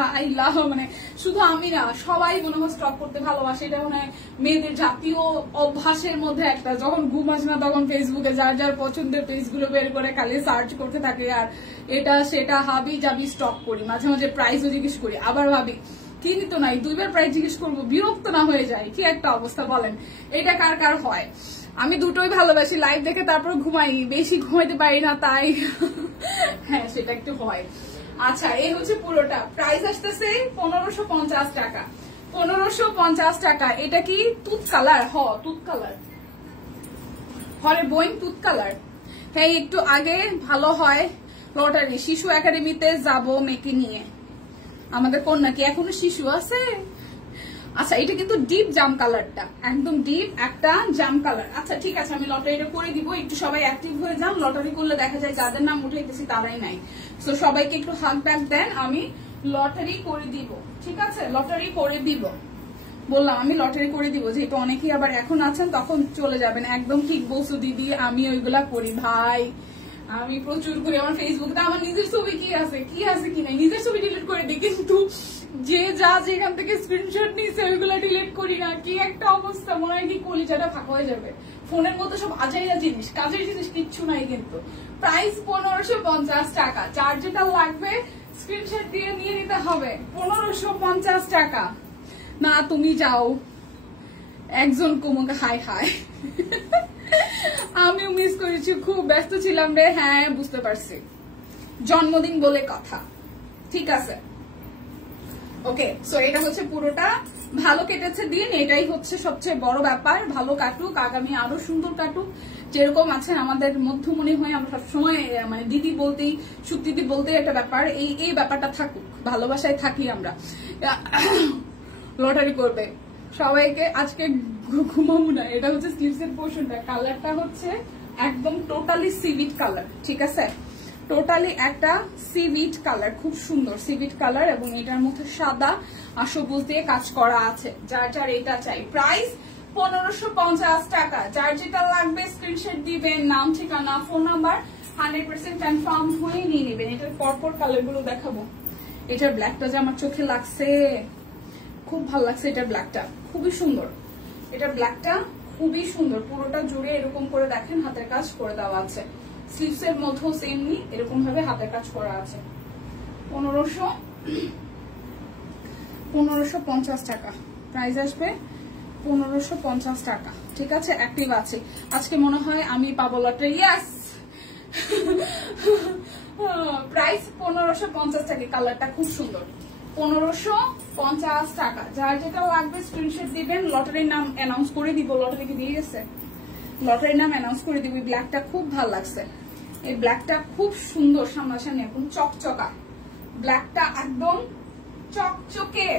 মানে শুধু আমি না, সবাই মনে হয় স্টক করতে ভালোবাসে। এটা মনে হয় মেয়েদের জাতীয় অভ্যাসের মধ্যে একটা। যখন ঘুম আসে না তখন ফেসবুকে যার যার পছন্দের পেজগুলো বের করে খালি সার্চ করতে থাকে, আর এটা সেটা হাবি জাবি স্টক করি। মাঝে মাঝে প্রাইসও জিজ্ঞেস করি, আবার ভাবি কিনি তো নাই, দুইবার প্রাইস জিজ্ঞেস করবো, বিরক্ত না হয়ে যায়? কি একটা অবস্থা বলেন, এটা কার কার হয়? আমি দুটোই ভালোবাসি, লাইভ দেখে তারপর ঘুমাই, বেশি ঘুমাইতে পারি না তাই। হ্যাঁ সেটা একটু হয়। আচ্ছা, এই হচ্ছে পুরোটা। প্রাইস আসতেছে 1550 টাকা। 1550 টাকা। এটা কি তুত কালার? তুত কালার, হরে বইন তুত কালার। হ্যাঁ, একটু আগে ভালো হয় লটারি, শিশু একাডেমিতে যাব মেয়েকে নিয়ে। আমাদের কন্যা কি এখনো শিশু আছে? আচ্ছা, এটা কিন্তু ডিপ জাম কালারটা, একদম ডিপ একটা জাম কালার। আচ্ছা ঠিক আছে, আমি লটারিটা করে দিব, একটু সবাই অ্যাক্টিভ হয়ে যান। লটারি করলে দেখা যায় যাদের নাম উঠাইতেছি তারাই নাই। তো সবাইকে একটু হাত ব্যাক দেন, আমি লটারি করে দিব। ঠিক আছে, লটারি করে দিব, বললাম আমি লটারি করে দিব। যেহেতু অনেকেই আবার এখন আছেন, তখন চলে যাবেন। একদম ঠিক বলছো দিদি, আমি ওইগুলা করি ভাই, আমি প্রচুর করি। আমার ফেসবুকে আমার নিজের ছবি কি আছে কি নাই, নিজের ছবি ডিলিট করে দিই, কিন্তু যে যা যেখান থেকে স্ক্রিনশট নিচ্ছে ওইগুলা ডিলিট করি না। কি একটা অবস্থা, মনে হয় কি কলিজাটা ফাঁকা হয়ে যাবে। ফোনের মধ্যে সব আজাইরা জিনিস, কাজের জিনিস কিচ্ছু নাই। কিন্তু প্রাইস 1550 টাকা। যার যেটা লাগবে স্ক্রিনশট দিয়ে নিয়ে নিতে হবে। 1550 টাকা। না তুমি যাও, একজন কুমুকে হাই হাই। আমিও মিস করেছি, খুব ব্যস্ত ছিলাম রে। হ্যাঁ বুঝতে পারছি, জন্মদিন বলে কথা। ঠিক আছে, ওকে। সো এটা হচ্ছে পুরোটা। ভালো কেটেছে দিন, এটাই হচ্ছে সবচেয়ে বড় ব্যাপার। ভালো কাটুক, আগামী আরো সুন্দর কাটুক। যেরকম আছেন আমাদের মধ্যমণি হয়ে, আমরা সবসময় মানে দিদি বলতেই, সুক্তিদি বলতেই একটা ব্যাপার, এই ব্যাপারটা থাকুক, ভালোবাসায় থাকি আমরা। লটারি করবে সবাইকে। আজকে ঘুমাবো না। এটা হচ্ছে স্লিভসের পোর্শনটা, কালারটা হচ্ছে একদম টোটালি সিভিট কালার। ঠিক আছে, টোটালি একটা সিভিট কালার, খুব সুন্দর সিভিট কালার, এবং এটার মধ্যে সাদা আর সবুজ দিয়ে কাজ করা আছে। যার যার এটা চাই। প্রাইস 1550 টাকা। যার যেটা লাগবে স্ক্রিনশট দিবেন, নাম, ঠিকানা, ফোন নাম্বার, 100% কনফার্ম হয়ে নিয়ে নেবেন। এটার পরপর কালার গুলো দেখাবো। এটার ব্ল্যাকটা যে আমার চোখে লাগছে, খুব ভালো লাগছে। এটার ব্ল্যাকটা খুবই সুন্দর, এটার ব্ল্যাকটা খুবই সুন্দর। পুরোটা জুড়ে এরকম করে দেখেন হাতের কাজ করে দেওয়া আছে। স্লিভস এর মধ্যেও সেমনি এরকম ভাবে হাতের কাজ করা আছে। 1550 টাকা প্রাইস আসবে। 1550 টাকা। ঠিক আছে, অ্যাক্টিভ আছে আজকে মনে হয় আমি পাবো লটারি। ইয়েস, প্রাইস 1550 টাকা। কালারটা খুব সুন্দর। 1550 টাকা। যার যেটা লাগবে স্ক্রিনশট দিবেন। লটারির নাম অ্যানাউন্স করে দিব। লটারি কি দিয়ে গেছে? লটারির নাম অ্যানাউন্স করে দিব। ব্ল্যাকটা খুব ভালো লাগছে, এই ব্ল্যাকটা খুব সুন্দর, সামনাসামনি এখন চকচকা। ব্ল্যাকটা একদম চকচকে,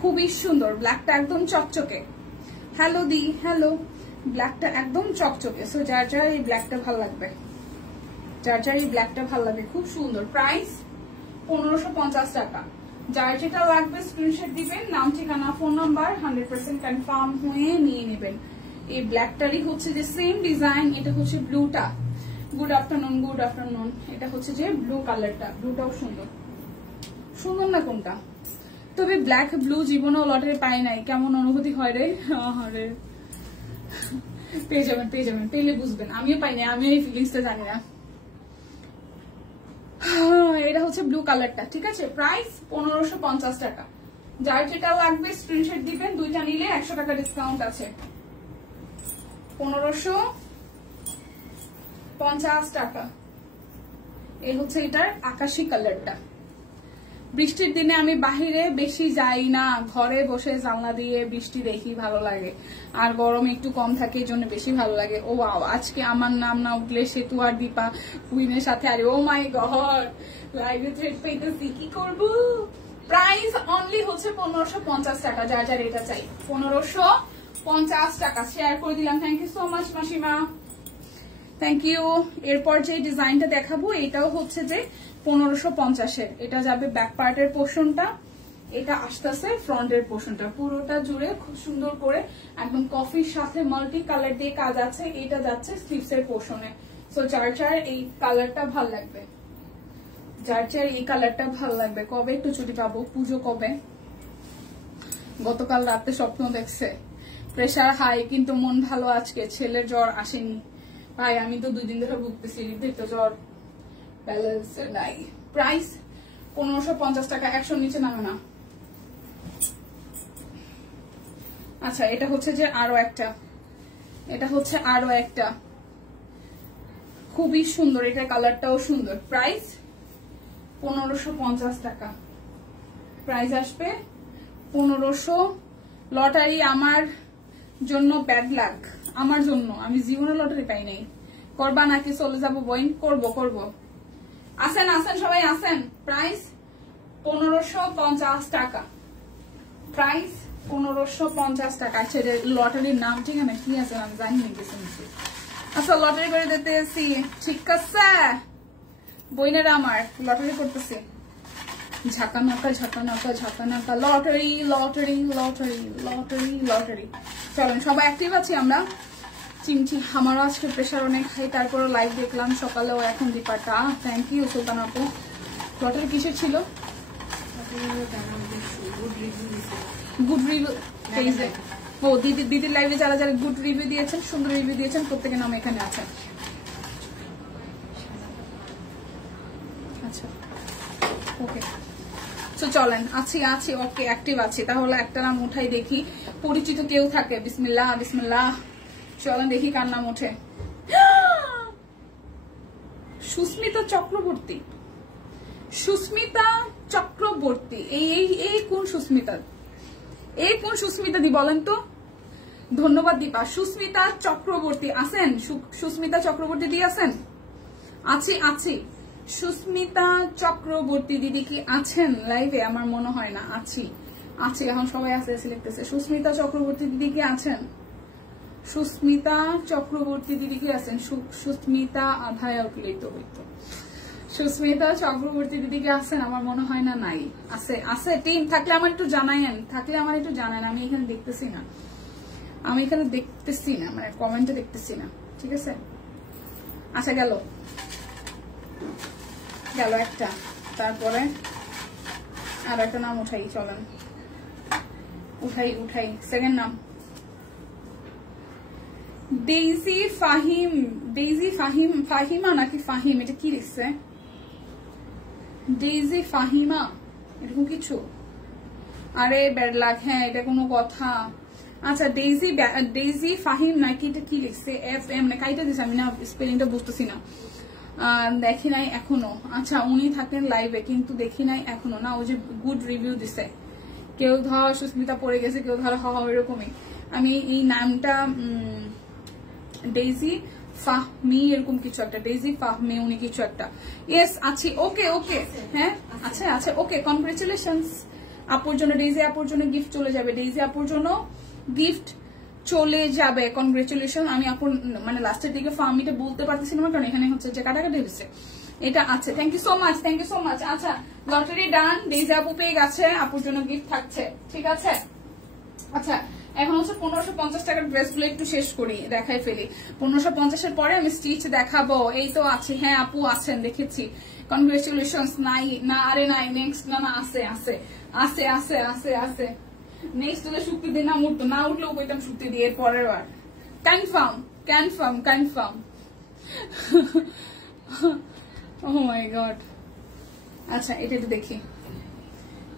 খুবই সুন্দর। ব্ল্যাকটা একদম চকচকে। হ্যালো দি, হ্যালো। ব্ল্যাকটা একদম চকচকে। সো যার যার এই ব্ল্যাকটা ভালো লাগবে, যার যার এই ব্ল্যাকটা ভালো লাগবে, খুব সুন্দর। প্রাইস 1550 টাকা। যার যেটা লাগবে স্ক্রিনশট দিবেন, নাম, ঠিকানা, ফোন নাম্বার, 100% কনফার্ম হয়ে নিয়ে নেবেন। এই ব্ল্যাকটারই হচ্ছে যে সেম ডিজাইন। এটা হচ্ছে ব্লুটা। Good afternoon, good afternoon. এটা হচ্ছে যে ব্লু কালারটা। ব্লুটাও সুন্দর, সুন্দর না কোনটা? তবে ব্ল্যাক ব্লু জীবনেও লটারি পাই নাই, কেমন অনুভূতি হয় রে? আরে পেয়ে যাবেন, পেয়ে যাবেন, পেলে বুঝবেন। আমিও পাই নাই, আমি এই ফিলিংসটা জানি না। এটা হচ্ছে ব্লু কালারটা। ঠিক আছে, প্রাইস 1550 টাকা। যার যেটা লাগবে স্ক্রিনশট দিবেন। দুইটা নিলে 100 টাকা ডিসকাউন্ট আছে। 1550 টাকা। এই হচ্ছে এটার আকাশি কালারটা। বৃষ্টির দিনে আমি বাহিরে বেশি যাই না, ঘরে বসে জানলা দিয়ে বৃষ্টি দেখি, ভালো লাগে। আর গরম একটু কম থাকে, এই জন্য বেশি ভালো লাগে। ও ওয়াও, আজকে আমার নাম না উঠলে সেতু আর দীপা কুইনের সাথে, আরে ও মাই গড, লাইভে থ্রেড পেতেছি, কি করবো। প্রাইস অনলি হচ্ছে 1550 টাকা, যার যার এটা চাই 1550 টাকা। শেয়ার করে দিলাম, থ্যাংক ইউ সো মাচ মাসিমা, থ্যাংক ইউ। এরপর যে ডিজাইনটা দেখাবো এটাও হচ্ছে যে 1550-এর, এটা যাবে ব্যাক পার্টের পোর্শনটা, এটা আসতেছে ফ্রন্টের পোর্শনটা, পুরোটা জুড়ে খুব সুন্দর করে একদম কফির সাথে মাল্টি কালার দিয়ে কাজ আছে। এটা যাচ্ছে স্লিভস এর পোর্শনে। সো যার এই কালারটা ভাল লাগবে, যার এই কালারটা ভাল লাগবে। কবে একটু ছুটি পাবো, পুজো কবে? গতকাল রাতে স্বপ্ন দেখছে, প্রেশার হাই কিন্তু মন ভালো আজকে, ছেলের জ্বর আসেনি। ভাই আমি তো 2 দিন ধরে ভুগতেছি, তো জ্বর ব্যালেন্স নাই। প্রাইস 1550 টাকা, 100 নিচে নামে না। আচ্ছা এটা হচ্ছে যে আরো একটা, এটা হচ্ছে আরো একটা খুবই সুন্দর, এটার কালারটাও সুন্দর। প্রাইস 1550 টাকা, প্রাইস আসবে 1500। লটারি আমার জন্য ব্যাড লাক, আমার জন্য, আমি জীবনে লটারি পাই নাই। করবা নাকি চলে যাবো বইন? করবো। আসেন সবাই আসেন। প্রাইস 1550 টাকা, প্রাইস 1550 টাকা। আচ্ছা লটারির নাম ঠিক আছে কি আছে আমি জানি না কিছু। আচ্ছা লটারি করে দিতেছি, ঠিক আছে বইনেরা আমার লটারি করতেছি। ঝাঁকানাকা লটারি। চলেন সবাই অ্যাক্টিভ আছি আমরা। চিমচি আমারও আজকে প্রেশার অনেক হাই, তারপরে লাইভ দেখলাম সকালেও, এখন দীপাটা। থ্যাংক ইউ সুলতান আপু। লটারি কিসের ছিল? Good review. ও দিদির লাইভে যারা যারা গুড রিভিউ দিয়েছেন, সুন্দর রিভিউ দিয়েছেন, প্রত্যেকের নাম এখানে আছে। আচ্ছা ওকে, তো চলেন আছি ওকে, অ্যাক্টিভ আছি। তাহলে একটা নাম উঠাই দেখি, পরিচিত কেউ থাকে। বিসমিল্লাহ। চলেন দেখি কার নাম ওঠে। সুস্মিতা চক্রবর্তী। এই কোন সুস্মিতা দি বলেন তো? ধন্যবাদ দীপা। সুস্মিতা চক্রবর্তী আছেন? সুস্মিতা চক্রবর্তী দি আছেন? আছি। সুস্মিতা চক্রবর্তী দিদি কি আছেন লাইভে? আমার মনে হয় না। আছি, এখন সবাই আছে লিখতেছে। সুস্মিতা চক্রবর্তী দিদি কি আছেন? সুস্মিতা চক্রবর্তী দিদি কি আছেন? সুস্মিতা আধায় উঠলেই তো হইতো। সুস্মিতা চক্রবর্তী দিদি কি আছেন? আমার মনে হয় না নাই। আছে টিম থাকলে আমার একটু জানায়েন, আমি এখানে দেখতেছি না, মানে কমেন্টে দেখতেছি না। ঠিক আছে, আচ্ছা গেল একটা, তারপরে আর একটা নাম উঠাই। চলেন উঠাই সেকেন্ড নাম ডেইজি ফাহিমা নাকি ফাহিম, এটা কি লিখছে? ডেইজি ফাহিমা এরকম কিছু? আরে ব্যাড লাক। হ্যাঁ এটা কোনো কথা। আচ্ছা ডেইজি ফাহিম নাকি, এটা কি লিখছে? FM না কাইটা দিছে, আমি না স্পেলিংটা বুঝতেছি না, দেখি নাই এখনো। আচ্ছা উনি থাকেন লাইভে কিন্তু দেখি নাই এখনো। না ওই যে গুড রিভিউ দিছে, কেউ ধর সুস্মিতা পড়ে গেছে, কেউ ধর এরকমই। আমি এই নামটা ডেইজি ফাহমি এরকম কিছু একটা, ডেইজি ফাহমি উনি কিছু একটা। ইয়েস আছি, ওকে হ্যাঁ আচ্ছা ওকে। কনগ্রেচুলেশনস আপুর জন্য, ডেইজি আপুর জন্য গিফট চলে যাবে, কনগ্রেচুলেশন। আমি আপুর মানে লাস্টের দিকে ফার্মিটা বলতে পারতেছি না কারণ এখানে হচ্ছে যে কাটাকাটি হচ্ছে। এটা আছে, থ্যাংক ইউ সো মাচ। আচ্ছা লটারি ডান, ডেইজি আপু পেয়ে গেছে, আপুর জন্য গিফট থাকছে। ঠিক আছে, আচ্ছা এখন হচ্ছে 1550 টাকার ড্রেসগুলো একটু শেষ করি, দেখাই ফেলি। 1550-এর পরে আমি স্টিচ দেখাবো। এই তো আছে, হ্যাঁ আপু আছেন দেখেছি, কনগ্রেচুলেশনস। নাই না, আরে নাই, নেক্সট না আছে নেক্সট হলে শুক্তি দিন না উঠতো, না উঠলেও কইতাম শুক্তি দিয়ে পরের বার। কনফার্ম। ও মাই গড। আচ্ছা এটা একটু দেখি,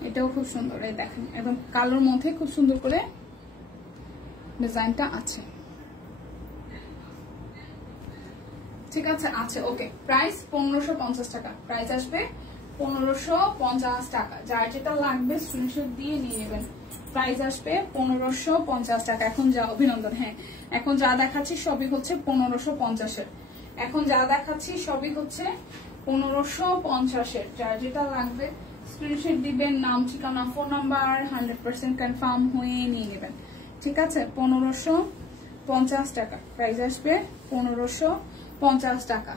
এটাও খুব সুন্দর। এই দেখেন একদম কালোর মধ্যে খুব সুন্দর করে ডিজাইনটা আছে। ঠিক আছে ওকে। প্রাইস 1550 টাকা, প্রাইস আসবে 1550 টাকা। যার যেটা লাগবে স্ক্রিনশট দিয়ে নিয়ে নেবেন। প্রাইস আসবে 1550 টাকা। এখন যা অভিনন্দন, হ্যাঁ এখন যা দেখাচ্ছি সবই হচ্ছে 1550-এর। এখন যা দেখাচ্ছি সবই হচ্ছে 1550-এর। যার যেটা লাগবে স্ক্রিনশট দিবেন, নাম ঠিকানা ফোন নাম্বার 100% কনফার্ম হয়ে নিয়ে নেবেন। ঠিক আছে, 1550 টাকা প্রাইস আসবে। 1550 টাকা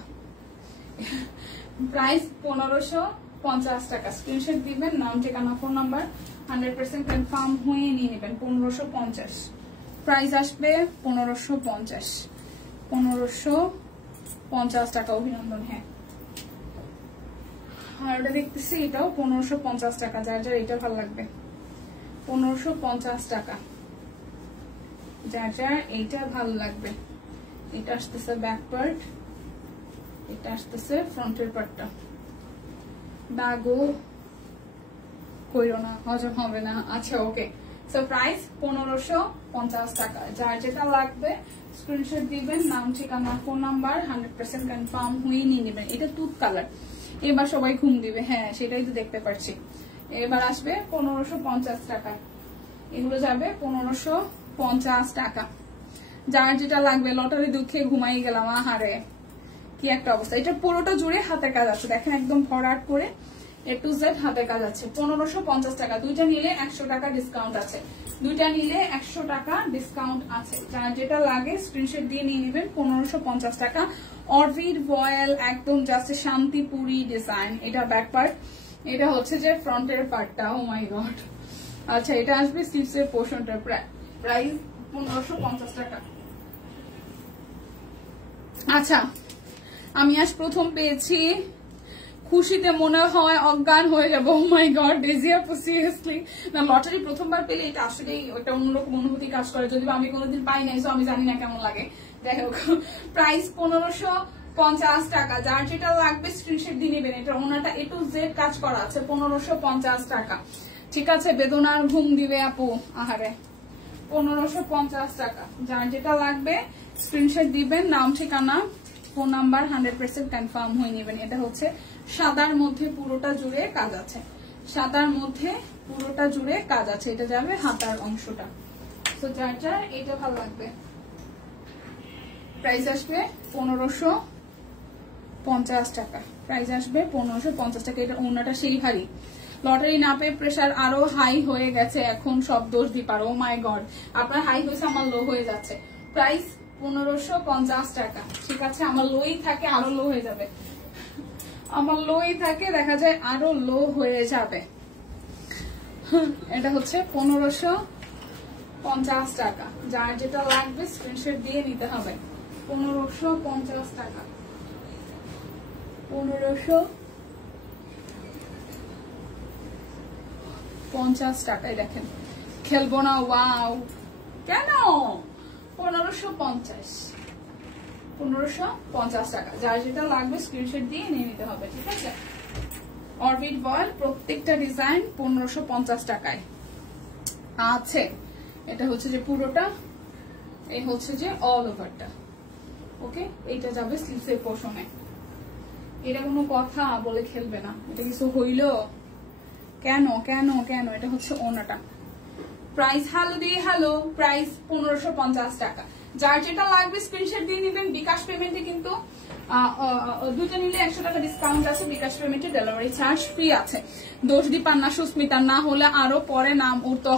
প্রাইস, 1550 টাকা। স্ক্রিনশট দিবেন, নাম ঠিকানা ফোন নাম্বার 100% কনফার্ম হয়ে নিয়ে নেবেন। 1550 প্রাইস আসবে। 1550 টাকা। অভিনন্দন। হ্যাঁ আর ওটা দেখতেছি এটাও 1550 টাকা। যার যার এটা ভালো লাগবে 1550 টাকা। যার যার এইটা ভালো লাগবে। এটা আসতেছে ব্যাক পার্ট, এটা আসতেছে ফ্রন্টের পার্টটা। ব্যাগও কইরো না, হজম হবে না। আচ্ছা ওকে, সো প্রাইস 1550 টাকা। যার যেটা লাগবে স্ক্রিনশট দিবেন, নাম ঠিকানা ফোন নাম্বার 100% কনফার্ম হয়ে নিয়ে নেবেন। এটা তুত কালার, এবার সবাই ঘুম দিবে। হ্যাঁ সেটাই তো দেখতে পাচ্ছি। এবার আসবে 1550 টাকা। এগুলো যাবে 1550 টাকা। যার যেটা লাগবে। লটারি দুঃখে ঘুমাই গেলাম, আহারে কি একটা অবস্থা। এটা পুরোটা জুড়ে হাতের কাজ আছে, দেখেন একদম ভরাট করে A to Z হাতের কাজ আছে। 1550 টাকা। দুইটা নিলে 100 টাকা ডিসকাউন্ট আছে। দুইটা নিলে 100 টাকা ডিসকাউন্ট আছে। যার যেটা লাগে স্ক্রিনশট দিয়ে নিয়ে নেবেন। 1550 টাকা। অরবিট ভয়েল, একদম জাস্ট শান্তিপুরি ডিজাইন। এটা ব্যাক পার্ট, এটা হচ্ছে যে ফ্রন্টের পার্টটা। ও মাই গড। আচ্ছা এটা আসবে স্লিভস এর পোর্শনটা। প্রাইস 1550 টাকা। আচ্ছা আমি আজ প্রথম পেয়েছি, খুশিতে মনে হয় অজ্ঞান হয়ে যাবো। ও মাই গড ডেজি আপু, সিরিয়াসলি না, লটারি প্রথমবার পেলে এটা আসলেই একটা অন্যরকম অনুভূতি কাজ করে। যদিও আমি কোনোদিন পাই নাই, আমি জানি না কেমন লাগে। যাই হোক, প্রাইস 1550 টাকা। যার যেটা লাগবে স্ক্রিনশট দিয়ে নেবেন। এটা ওনাটা A to Z কাজ করা আছে। 1550 টাকা। ঠিক আছে, বেদনার ঘুম দিবে আপু, আহারে। 1550 টাকা। যার যেটা লাগবে স্ক্রিনশট দিবেন, নাম ঠিকানা ফোন নাম্বার 100% কনফার্ম হয়ে নেবেন। এটা হচ্ছে সাদার মধ্যে পুরোটা জুড়ে কাজ আছে। সাদার মধ্যে পুরোটা জুড়ে কাজ আছে। এটা যাবে হাতার অংশটা। তো যার যার এটা ভালো লাগবে। প্রাইস আসবে 1550 টাকা। প্রাইস আসবে 1550 টাকা। এটা ওনাটা সেই ভারী। লটারি না পেয়ে প্রেশার আরো হাই হয়ে গেছে। এখন সব দোষ দি পারো। ও মাই গড, আপনার হাই হয়েছে, আমার লো হয়ে যাচ্ছে। প্রাইস 1550 টাকা। ঠিক আছে, আমার লোই থাকে আরো লো হয়ে যাবে। আমার লোই থাকে, দেখা যায় আরো লো হয়ে যাবে। এটা হচ্ছে 1550 টাকা। যার যেটা লাগবে স্ক্রিনশট দিয়ে নিতে হবে। 1550 টাকা। 1550 টাকায় দেখেন। খেলবো না, ওয়াও কেন? 1550 টাকা। যার যেটা লাগবে স্ক্রিনশট দিয়ে নিয়ে নিতে হবে। ঠিক আছে, অরবিট ভয়েল প্রত্যেকটা ডিজাইন 1550 টাকায় আছে। এটা হচ্ছে যে পুরোটা, এই হচ্ছে যে অল ওভারটা। ওকে, এইটা যাবে স্লিভসের পোর্শনে। এটা কোনো কথা বলে খেলবে না, এটা কিছু হইল কেন কেন কেন? এটা হচ্ছে ওনাটা। প্রাইস হ্যালো দিয়ে হ্যালো, প্রাইস 1550 টাকা। যার যেটা লাগবে স্ক্রিনশট দিয়ে নেবেন। বিকাশ পেমেন্টে কিন্তু দুইটা নিলে 100 টাকা ডিসকাউন্ট আছে। বিকাশ পেমেন্টে ডেলিভারি চার্জ ফ্রি আছে। দোষ দি পান্না সুস্মিতা, না হলে আরো পরে নাম উঠতো।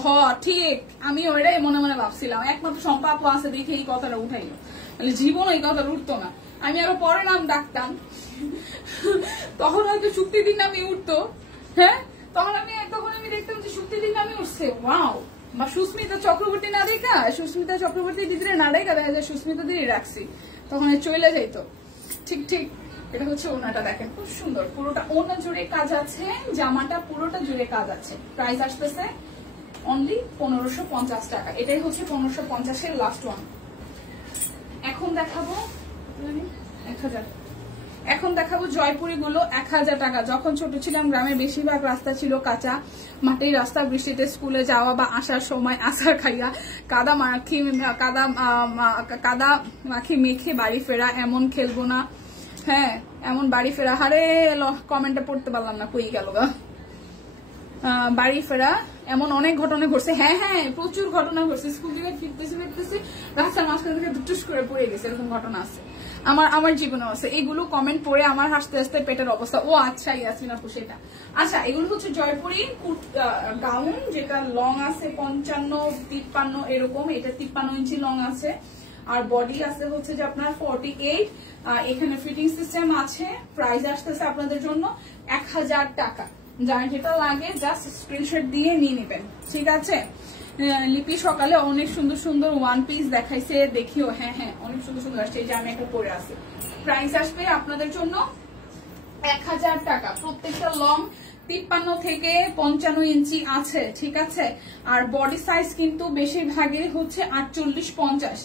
ঠিক, আমি ওইটাই মনে মনে ভাবছিলাম। একমাত্র সম্পাপ আছে দেখে এই কথাটা উঠাইলো, তাহলে জীবন এই কথাটা উঠতো না। আমি আরো পরে নাম ডাকতাম, তখন হয়তো শুক্তিদিন নামে উঠতো। হ্যাঁ, তখন আমি দেখতাম যে শুক্তিদিন নামে উঠছে। ওয়াও, বা সুস্মিতা চক্রবর্তী না দেখা, সুস্মিতা চক্রবর্তী দিদিরে না দেখা, দেখা যায় সুস্মিতা দিদি রাখছি, তখন চলে যাইতো। ঠিক ঠিক, এটা হচ্ছে ওনাটা দেখেন, খুব সুন্দর। পুরোটা ওনা জুড়ে কাজ আছে, জামাটা পুরোটা জুড়ে কাজ আছে। প্রাইস আসতেছে অনলি 1550 টাকা। এটাই হচ্ছে 1550-এর লাস্ট ওয়ান। এখন দেখাবো 1000। এখন দেখাবো জয়পুরি গুলো 1000 টাকা। যখন ছোট ছিলাম গ্রামের বেশিরভাগ রাস্তা ছিল কাঁচা মাটির রাস্তা। বৃষ্টিতে স্কুলে যাওয়া বা আসার সময় আসার খাইয়া কাদা মাখি মেখে বাড়ি ফেরা। এমন খেলবো না হ্যাঁ এমন বাড়ি ফেরা, হারে কমেন্টে পড়তে পারলাম না, কই গেল গা। বাড়ি ফেরা এমন অনেক ঘটনা ঘটছে। হ্যাঁ হ্যাঁ প্রচুর ঘটনা ঘটছে, স্কুল থেকে ফিরতেছি রাস্তার মাঝখান থেকে দুটুস করে পড়ে গেছে, এরকম ঘটনা আছে আমার জীবনে আছে। এগুলো কমেন্ট পড়ে আমার হাসতে হাসতে পেটের অবস্থা। ও আচ্ছা ইয়াসমিন আপু সেটা। আচ্ছা এগুলো হচ্ছে জয়পুরি গাউন, যেটা লং আছে 55-53 এরকম, এটা 53 ইঞ্চি লং আছে। আর বডি আছে হচ্ছে যে আপনার 48। এখানে ফিটিং সিস্টেম আছে। প্রাইস আসতেছে আপনাদের জন্য 1000 টাকা। যার যেটা লাগে জাস্ট স্ক্রিনশট দিয়ে নিয়ে নেবেন, ঠিক আছে। লিপি সকালে অনেক সুন্দর সুন্দর ওয়ান পিস দেখাইছে, দেখিও। হ্যাঁ হ্যাঁ অনেক সুন্দর সুন্দর আসছে, এই যে আমি একটা পরে আছে। প্রাইস আসবে আপনাদের জন্য 1000 টাকা। প্রত্যেকটা লং 53 থেকে 55 ইঞ্চি আছে, ঠিক আছে। আর বডি সাইজ কিন্তু বেশিরভাগই হচ্ছে 48-50,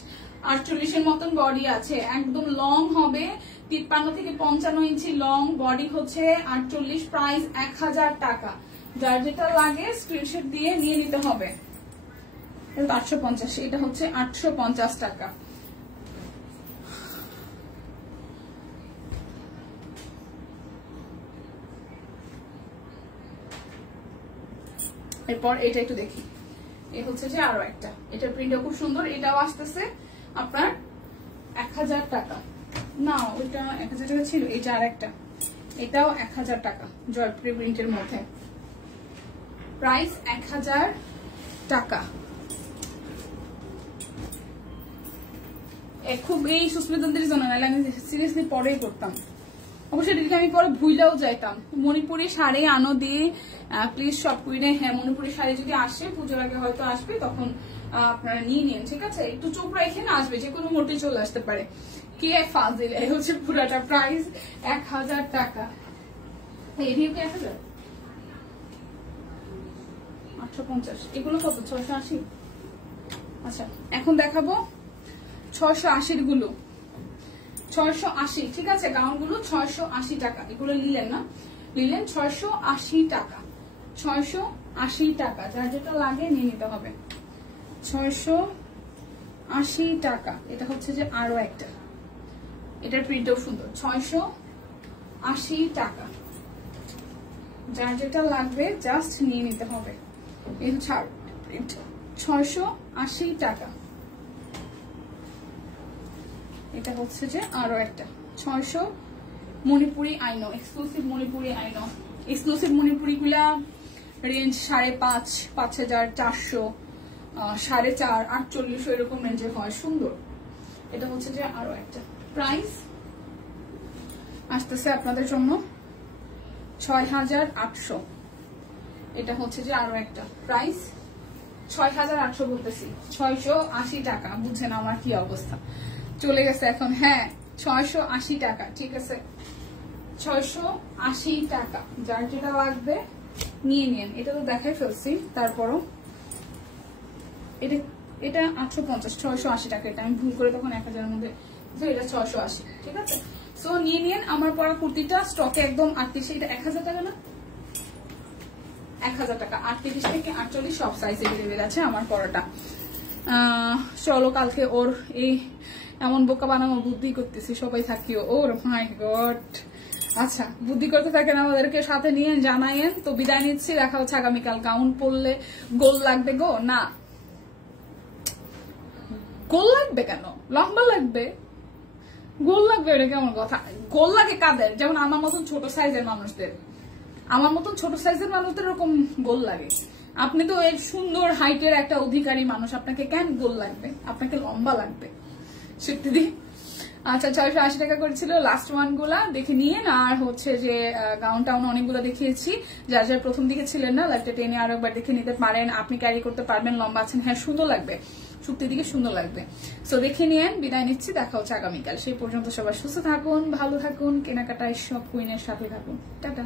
48 এর মতন বডি আছে, একদম লং হবে। 53 থেকে 55 ইঞ্চি লং, বডি হচ্ছে 48, প্রাইস 1000 টাকা। যার যেটা লাগে স্ক্রিনশট দিয়ে নিয়ে নিতে হবে। 850, এটা হচ্ছে 850 টাকা। এরপর এটা একটু দেখি, এই হচ্ছে যে আরো একটা, এটা প্রিন্টটা খুব সুন্দর, এটাও আসতেছে আপনার 1000 টাকা। না ওইটা 1000 টাকা ছিল, এটা আর একটা, এটাও 1000 টাকা জয়পুরি প্রিন্টের মধ্যে, প্রাইস 1000 টাকা। খুব এই সুস্মিতাদের জন্য না, আমি সিরিয়াসলি পরেই করতাম অবশ্যই, এদিকে আমি পরে ভুইলাও যাইতাম। মণিপুরি শাড়ি আনো দিয়ে প্লিজ সব কুইনে। হ্যাঁ মণিপুরি শাড়ি যদি আসে পুজোর আগে হয়তো আসবে, তখন আপনারা নিয়ে নিন, ঠিক আছে। একটু চোখ রেখে না, আসবে যে কোনো মোটে চলে আসতে পারে। কি এক ফাজিল, এই হচ্ছে পুরাটা প্রাইস 1000 টাকা। এদিকে কি 1000? 850। এগুলো কত? 680। আচ্ছা এখন দেখাবো 680 গুলো, 680, ঠিক আছে। গাউন গুলো 680 টাকা। এগুলো নিলেন না, নিলেন 680 টাকা, 680 টাকা। যার যেটা লাগে নিয়ে নিতে হবে, 680 টাকা। এটা হচ্ছে যে আরো একটা, এটার প্রিন্টও সুন্দর, 680 টাকা। যার যেটা লাগবে জাস্ট নিয়ে নিতে হবে। এই হচ্ছে প্রিন্ট, 680 টাকা। এটা হচ্ছে যে আরো একটা 600 মণিপুরি আইনো, এক্সক্লুসিভ মণিপুরি আইনো। এক্সক্লুসিভ মণিপুরি গুলা রেঞ্জ 5,500, 5400, 4,500, 4800 এরকম রেঞ্জে হয়, সুন্দর। এটা হচ্ছে যে আরো একটা, প্রাইস আসতেছে আপনাদের জন্য 6800। এটা হচ্ছে যে আরো একটা, প্রাইস 6800 বলতেছি, 680 টাকা। বুঝছেন আমার কি অবস্থা, চলে গেছে এখন। হ্যাঁ 680 টাকা, ঠিক আছে, 680 টাকা। যার যেটা লাগবে নিয়ে নিন। এটা তো দেখাই ফেলছি, তারপরও এটা 850, 680 টাকা। এটা আমি ভুল করে তখন 1000 এর মধ্যে, এটা 680, ঠিক আছে। সো নিয়ে নিন। আমার পরা কুর্তিটা স্টকে একদম 38, এটা 1000 টাকা না, 1000 টাকা। 38 থেকে 48 সব সাইজ এভেলেবেল আছে আমার পরাটা। চলো কালকে ওর এই এমন বোকা বানানো বুদ্ধি করতেছি, সবাই থাকিও। ওর মাই গড। আচ্ছা বুদ্ধি করতে থাকেন, আমাদেরকে সাথে নিয়ে জানাইয়েন। তো বিদায় নিচ্ছি, দেখা হচ্ছে আগামীকাল। গাউন পরলে গোল লাগবে গো? না, গোল লাগবে কেন? লম্বা লাগবে, গোল লাগবে এটা কেমন কথা? গোল লাগে কাদের? যেমন আমার মতন ছোট সাইজের মানুষদের, আমার মতন ছোট সাইজের মানুষদের এরকম গোল লাগে। আপনি তো এর সুন্দর হাইটের একটা অধিকারী মানুষ, আপনাকে কেন গোল লাগবে? আপনাকে লম্বা লাগবে সত্যি দি। আচ্ছা 680 টাকা করেছিল লাস্ট ওয়ান গুলা, দেখে নিয়ে। আর হচ্ছে যে গাউন টাউন অনেকগুলো দেখিয়েছি, যার যার প্রথম দিকে ছিলেন না লাইভটা টেনে আরো একবার দেখে নিতে পারেন। আপনি ক্যারি করতে পারবেন, লম্বা আছেন, হ্যাঁ সুন্দর লাগবে, সত্যি দিকে সুন্দর লাগবে। সো দেখে নিয়েন, বিদায় নিচ্ছি, দেখা হচ্ছে আগামীকাল। সেই পর্যন্ত সবাই সুস্থ থাকুন, ভালো থাকুন, কেনাকাটায় সব কুইনের সাথে থাকুন। টাটা।